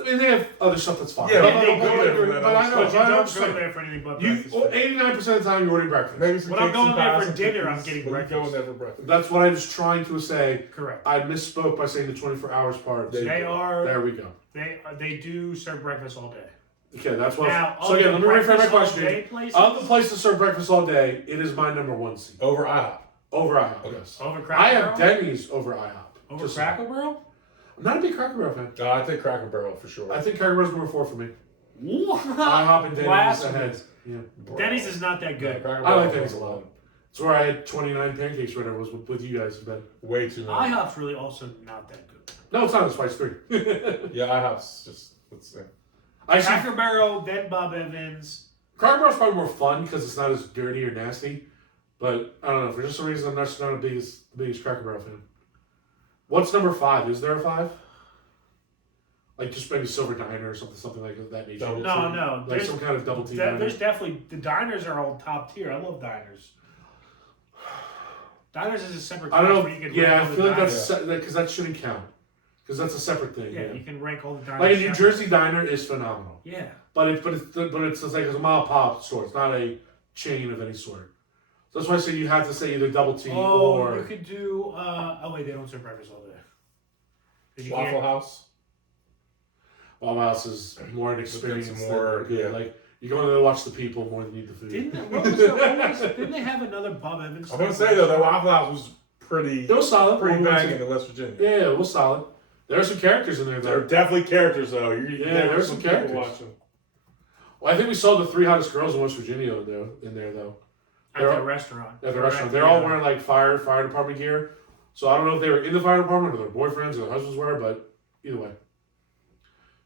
I mean, they have other stuff that's fine. Yeah, but don't but go there for that but I know. But you But I don't understand. go there for anything but You, breakfast. 89% of the time you're ordering breakfast. Maybe some When I'm cakes going and there pies for and dinner, cookies, I'm getting but we breakfast. Going there for breakfast. That's what I was trying to say. Correct. I misspoke by saying the 24 hours part. They There we go. they do serve breakfast all day. Okay, that's what. Now, So again, let me rephrase my breakfast all question. day places, Of the place to serve breakfast all day, it is my number one seat. Over IHOP. Over IHOP. Okay. Yes. over Cracker I have Barrel? Denny's over IHOP. Over Just Cracker Barrel? I'm not a big Cracker Barrel fan. I think Cracker Barrel for sure. I think Cracker Barrel's number 4 for me. What? IHOP and Denny's Blasphemous. ahead. Yeah. Denny's is not that Yeah, good. Cracker I like Barrel's Denny's a number lot. one. It's where I had 29 pancakes or whatever was with you guys in bed. Way too many. IHOP's really also not that good. No, it's not. It's Spice 3. Yeah, IHOP's just, let's see. I see. Cracker Barrel, then Bob Evans. Cracker Barrel's probably more fun because it's not as dirty or nasty. But I don't know. For just some reason, I'm not the biggest Cracker Barrel fan. What's number 5? Is there a 5? Like just maybe Silver Diner or something like that nature. Double No, T. no. Like There's, some kind of double T diner. there's definitely the diners are all top tier. I love diners. Diners is a separate. I don't know. Where you can Yeah, I rank all feel the like diners. that's because that shouldn't count because that's a separate thing. Yeah, you can rank all the diners. Like a New separate. Jersey diner is phenomenal. Yeah. But it's like a mom and pop store. It's not a chain of any sort. So that's why I say you have to say either double T or. You could do. Oh wait, they don't serve breakfast all day. 'Cause you Waffle can't- House. Waffle House is more an experience. More, yeah. Like you go in there to watch the people more than eat the food. Didn't they have another Bob Evans? I'm gonna say though, that Waffle House was pretty. It was solid. Pretty banging in West Virginia. Yeah, it was solid. There are some characters in there There are though. definitely characters though. There were some people characters. watching. Well, I think we saw the 3 hottest girls in West Virginia in there though. At the restaurant. At the restaurant. They're all wearing like fire department gear. So I don't know if they were in the fire department or their boyfriends or their husbands were, but either way.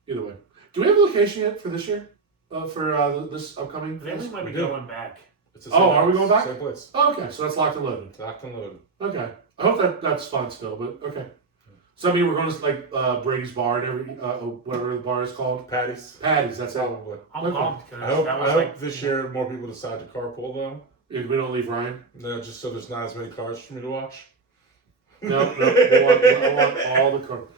Do we have a location yet for this year? For this upcoming? I think we might be We do. going back. It's the same Are we place, going back? Same place. Oh, okay, so that's locked and loaded. Locked and loaded. Okay. I hope that's fun still, but okay. So I mean, we're going to like Brady's Bar and every whatever the bar is called. Patties. Patties, that's it. Probably. I'm Okay. pumped because I hope, that was I like hope this year more people decide to carpool though. If we don't leave Ryan. No, just so there's not as many cars for me to watch. No, I want all the cars.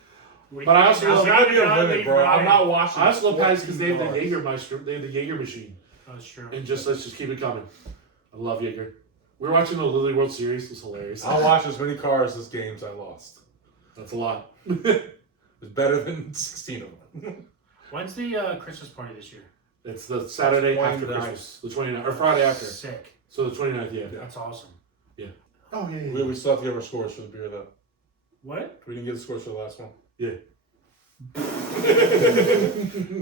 But I also There's love, gotta be a limit, bro. I'm not watching. I also love Patties because they have the 14 cars. Jägermeister, they have the Jaeger machine. That's true. And let's just keep it coming. I love Jaeger. We were watching the Lily World Series. It was hilarious. I'll watch as many cars as games I lost. That's a lot. It's better than 16 of them. When's the Christmas party this year? It's the Saturday after 29th. Christmas. The 29th. Or Friday after. Sick. So the 29th, yeah. That's awesome. Oh, yeah, We still have to give our scores for the beer though. What? We didn't get the scores for the last one. Yeah.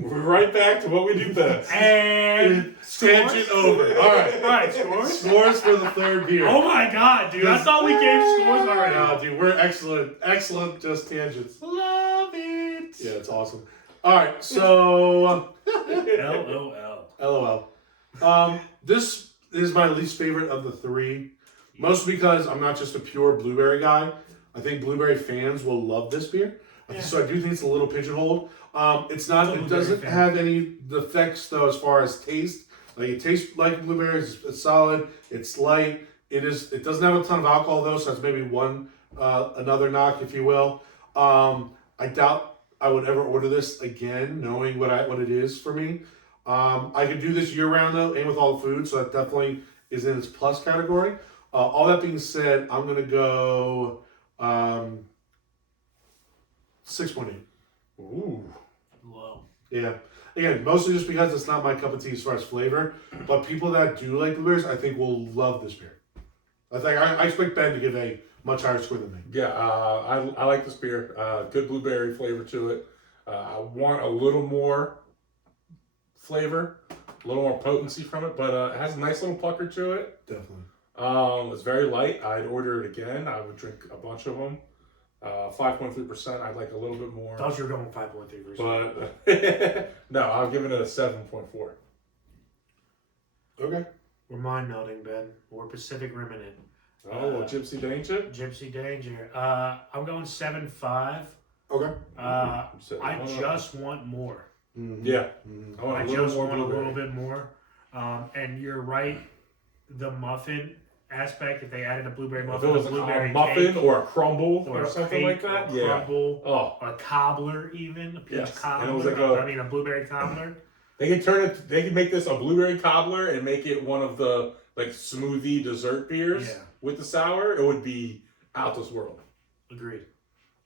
We're right back to what we do best. And Tangent over. All right. Scores? Scores for the third beer. Oh my god, dude! I thought we gave scores already. No, dude, we're excellent, just tangents. Love it. Yeah, it's awesome. All right, so LOL. LOL. This is my least favorite of the 3, mostly because I'm not just a pure blueberry guy. I think blueberry fans will love this beer. Yeah. So I do think it's a little pigeonholed. It doesn't fan. have any defects though as far as taste. Like it tastes like blueberries. It's solid. It's light. It doesn't have a ton of alcohol though, so that's maybe another knock, if you will. I doubt I would ever order this again, knowing what it is for me. I could do this year round though, and with all the food, so that definitely is in its plus category. All that being said, I'm gonna go 6.8. Ooh. Low. Yeah. Again, mostly just because it's not my cup of tea as far as flavor, but people that do like blueberries, I think will love this beer. I expect Ben to give a much higher score than me. Yeah, I like this beer. Good blueberry flavor to it. I want a little more flavor, a little more potency from it, but it has a nice little pucker to it. Definitely. It's very light. I'd order it again. I would drink a bunch of them. 5.3%. I'd like a little bit more. I thought you were going 5.3%. But no, I'll give it a 7.4. Okay. We're mind melding, Ben. We're Pacific Rimming it. Oh, Gypsy Danger. Gypsy Danger. I'm going 7.5. Okay. I just want more. Mm-hmm. Yeah. Mm-hmm. I want I a little just more want a blueberry. little bit more. And you're right. The muffin aspect, if they added a blueberry If muffin, it was a a blueberry muffin cake, or a crumble or or a something cake, like that, or a yeah. crumble, Oh, a cobbler, even a peach Yes, and cobbler. it was like a blueberry cobbler. they can turn it. They can make this a blueberry cobbler and make it one of the like smoothie dessert beers Yeah. with the sour. It would be out this world. Agreed.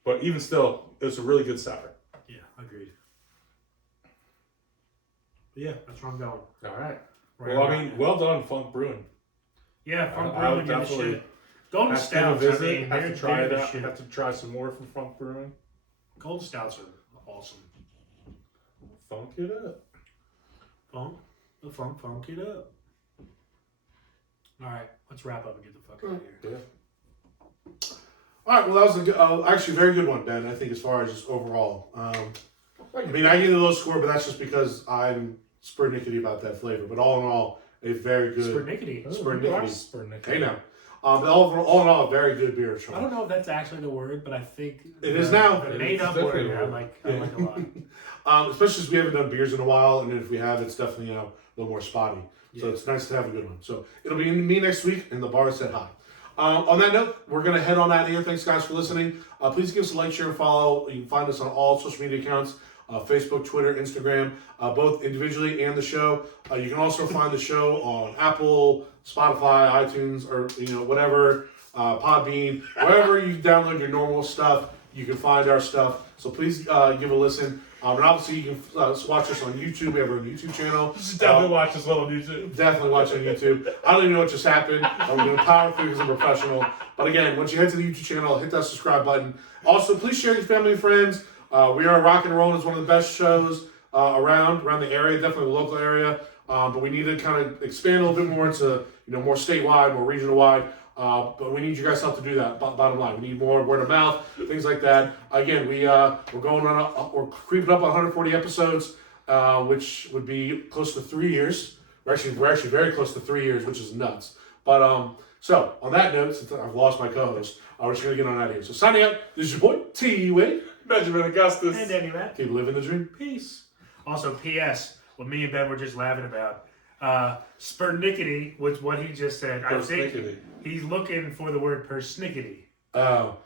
But even still, it's a really good sour. Yeah, agreed. But yeah, that's where I'm going. All right. Right Well, I around mean, there. well done, Funk Brewing. Yeah, Funk I would Brewing, give a definitely shit. Golden Have to give a Stouts, I visit. mean, Have they're to try it the out. shit. Have to try some more from Funk Brewing. Golden Stouts are awesome. Funk it up. Funk it up. All right, let's wrap up and get the fuck out of here. Yeah. All right. Well, that was a good, actually a very good one, Ben. I think as far as just overall. I mean, I give it a low score, but that's just because I'm Spernickety about that flavor. But all in all, a very good. Spernickety. Spernickety. Hey now. But all in all, a very good beer of choice. I don't know if that's actually the word, but I think It is now. The It made is up definitely word. a I word. like a lot. Especially since we haven't done beers in a while, and if we have, it's definitely a little more spotty. So Yeah. it's nice to have a good one. So it'll be me next week, and the bar said hi. On that note, we're going to head on out of here. Thanks, guys, for listening. Please give us a like, share, and follow. You can find us on all social media accounts, Facebook, Twitter, Instagram, both individually and the show. You can also find the show on Apple, Spotify, iTunes, or whatever, Podbean, wherever you download your normal stuff, you can find our stuff. So please give a listen. And obviously, you can watch us on YouTube. We have our YouTube channel. Definitely watch us well on YouTube. Definitely watch on YouTube. I don't even know what just happened. I'm going to power through because I'm a professional. But again, once you head to the YouTube channel, hit that subscribe button. Also, please share with your family and friends. We are Rock and Roll. It's one of the best shows around the area, definitely the local area. But we need to kind of expand a little bit more into more statewide, more regional wide. But we need you guys' help to do that. Bottom line, we need more word of mouth, things like that. Again, we're going on. We're creeping up on 140 episodes, which would be close to 3 years. We're actually very close to 3 years, which is nuts. But so on that note, since I've lost my co-host, we're just gonna get on out of here. So signing out. This is your boy T.Wade, Benjamin Augustus, And DannyMatt. keep living the dream. Peace. Also, P.S. What me and Ben were just laughing about. Spernickety was what he just said. I think he's looking for the word persnickety. Oh.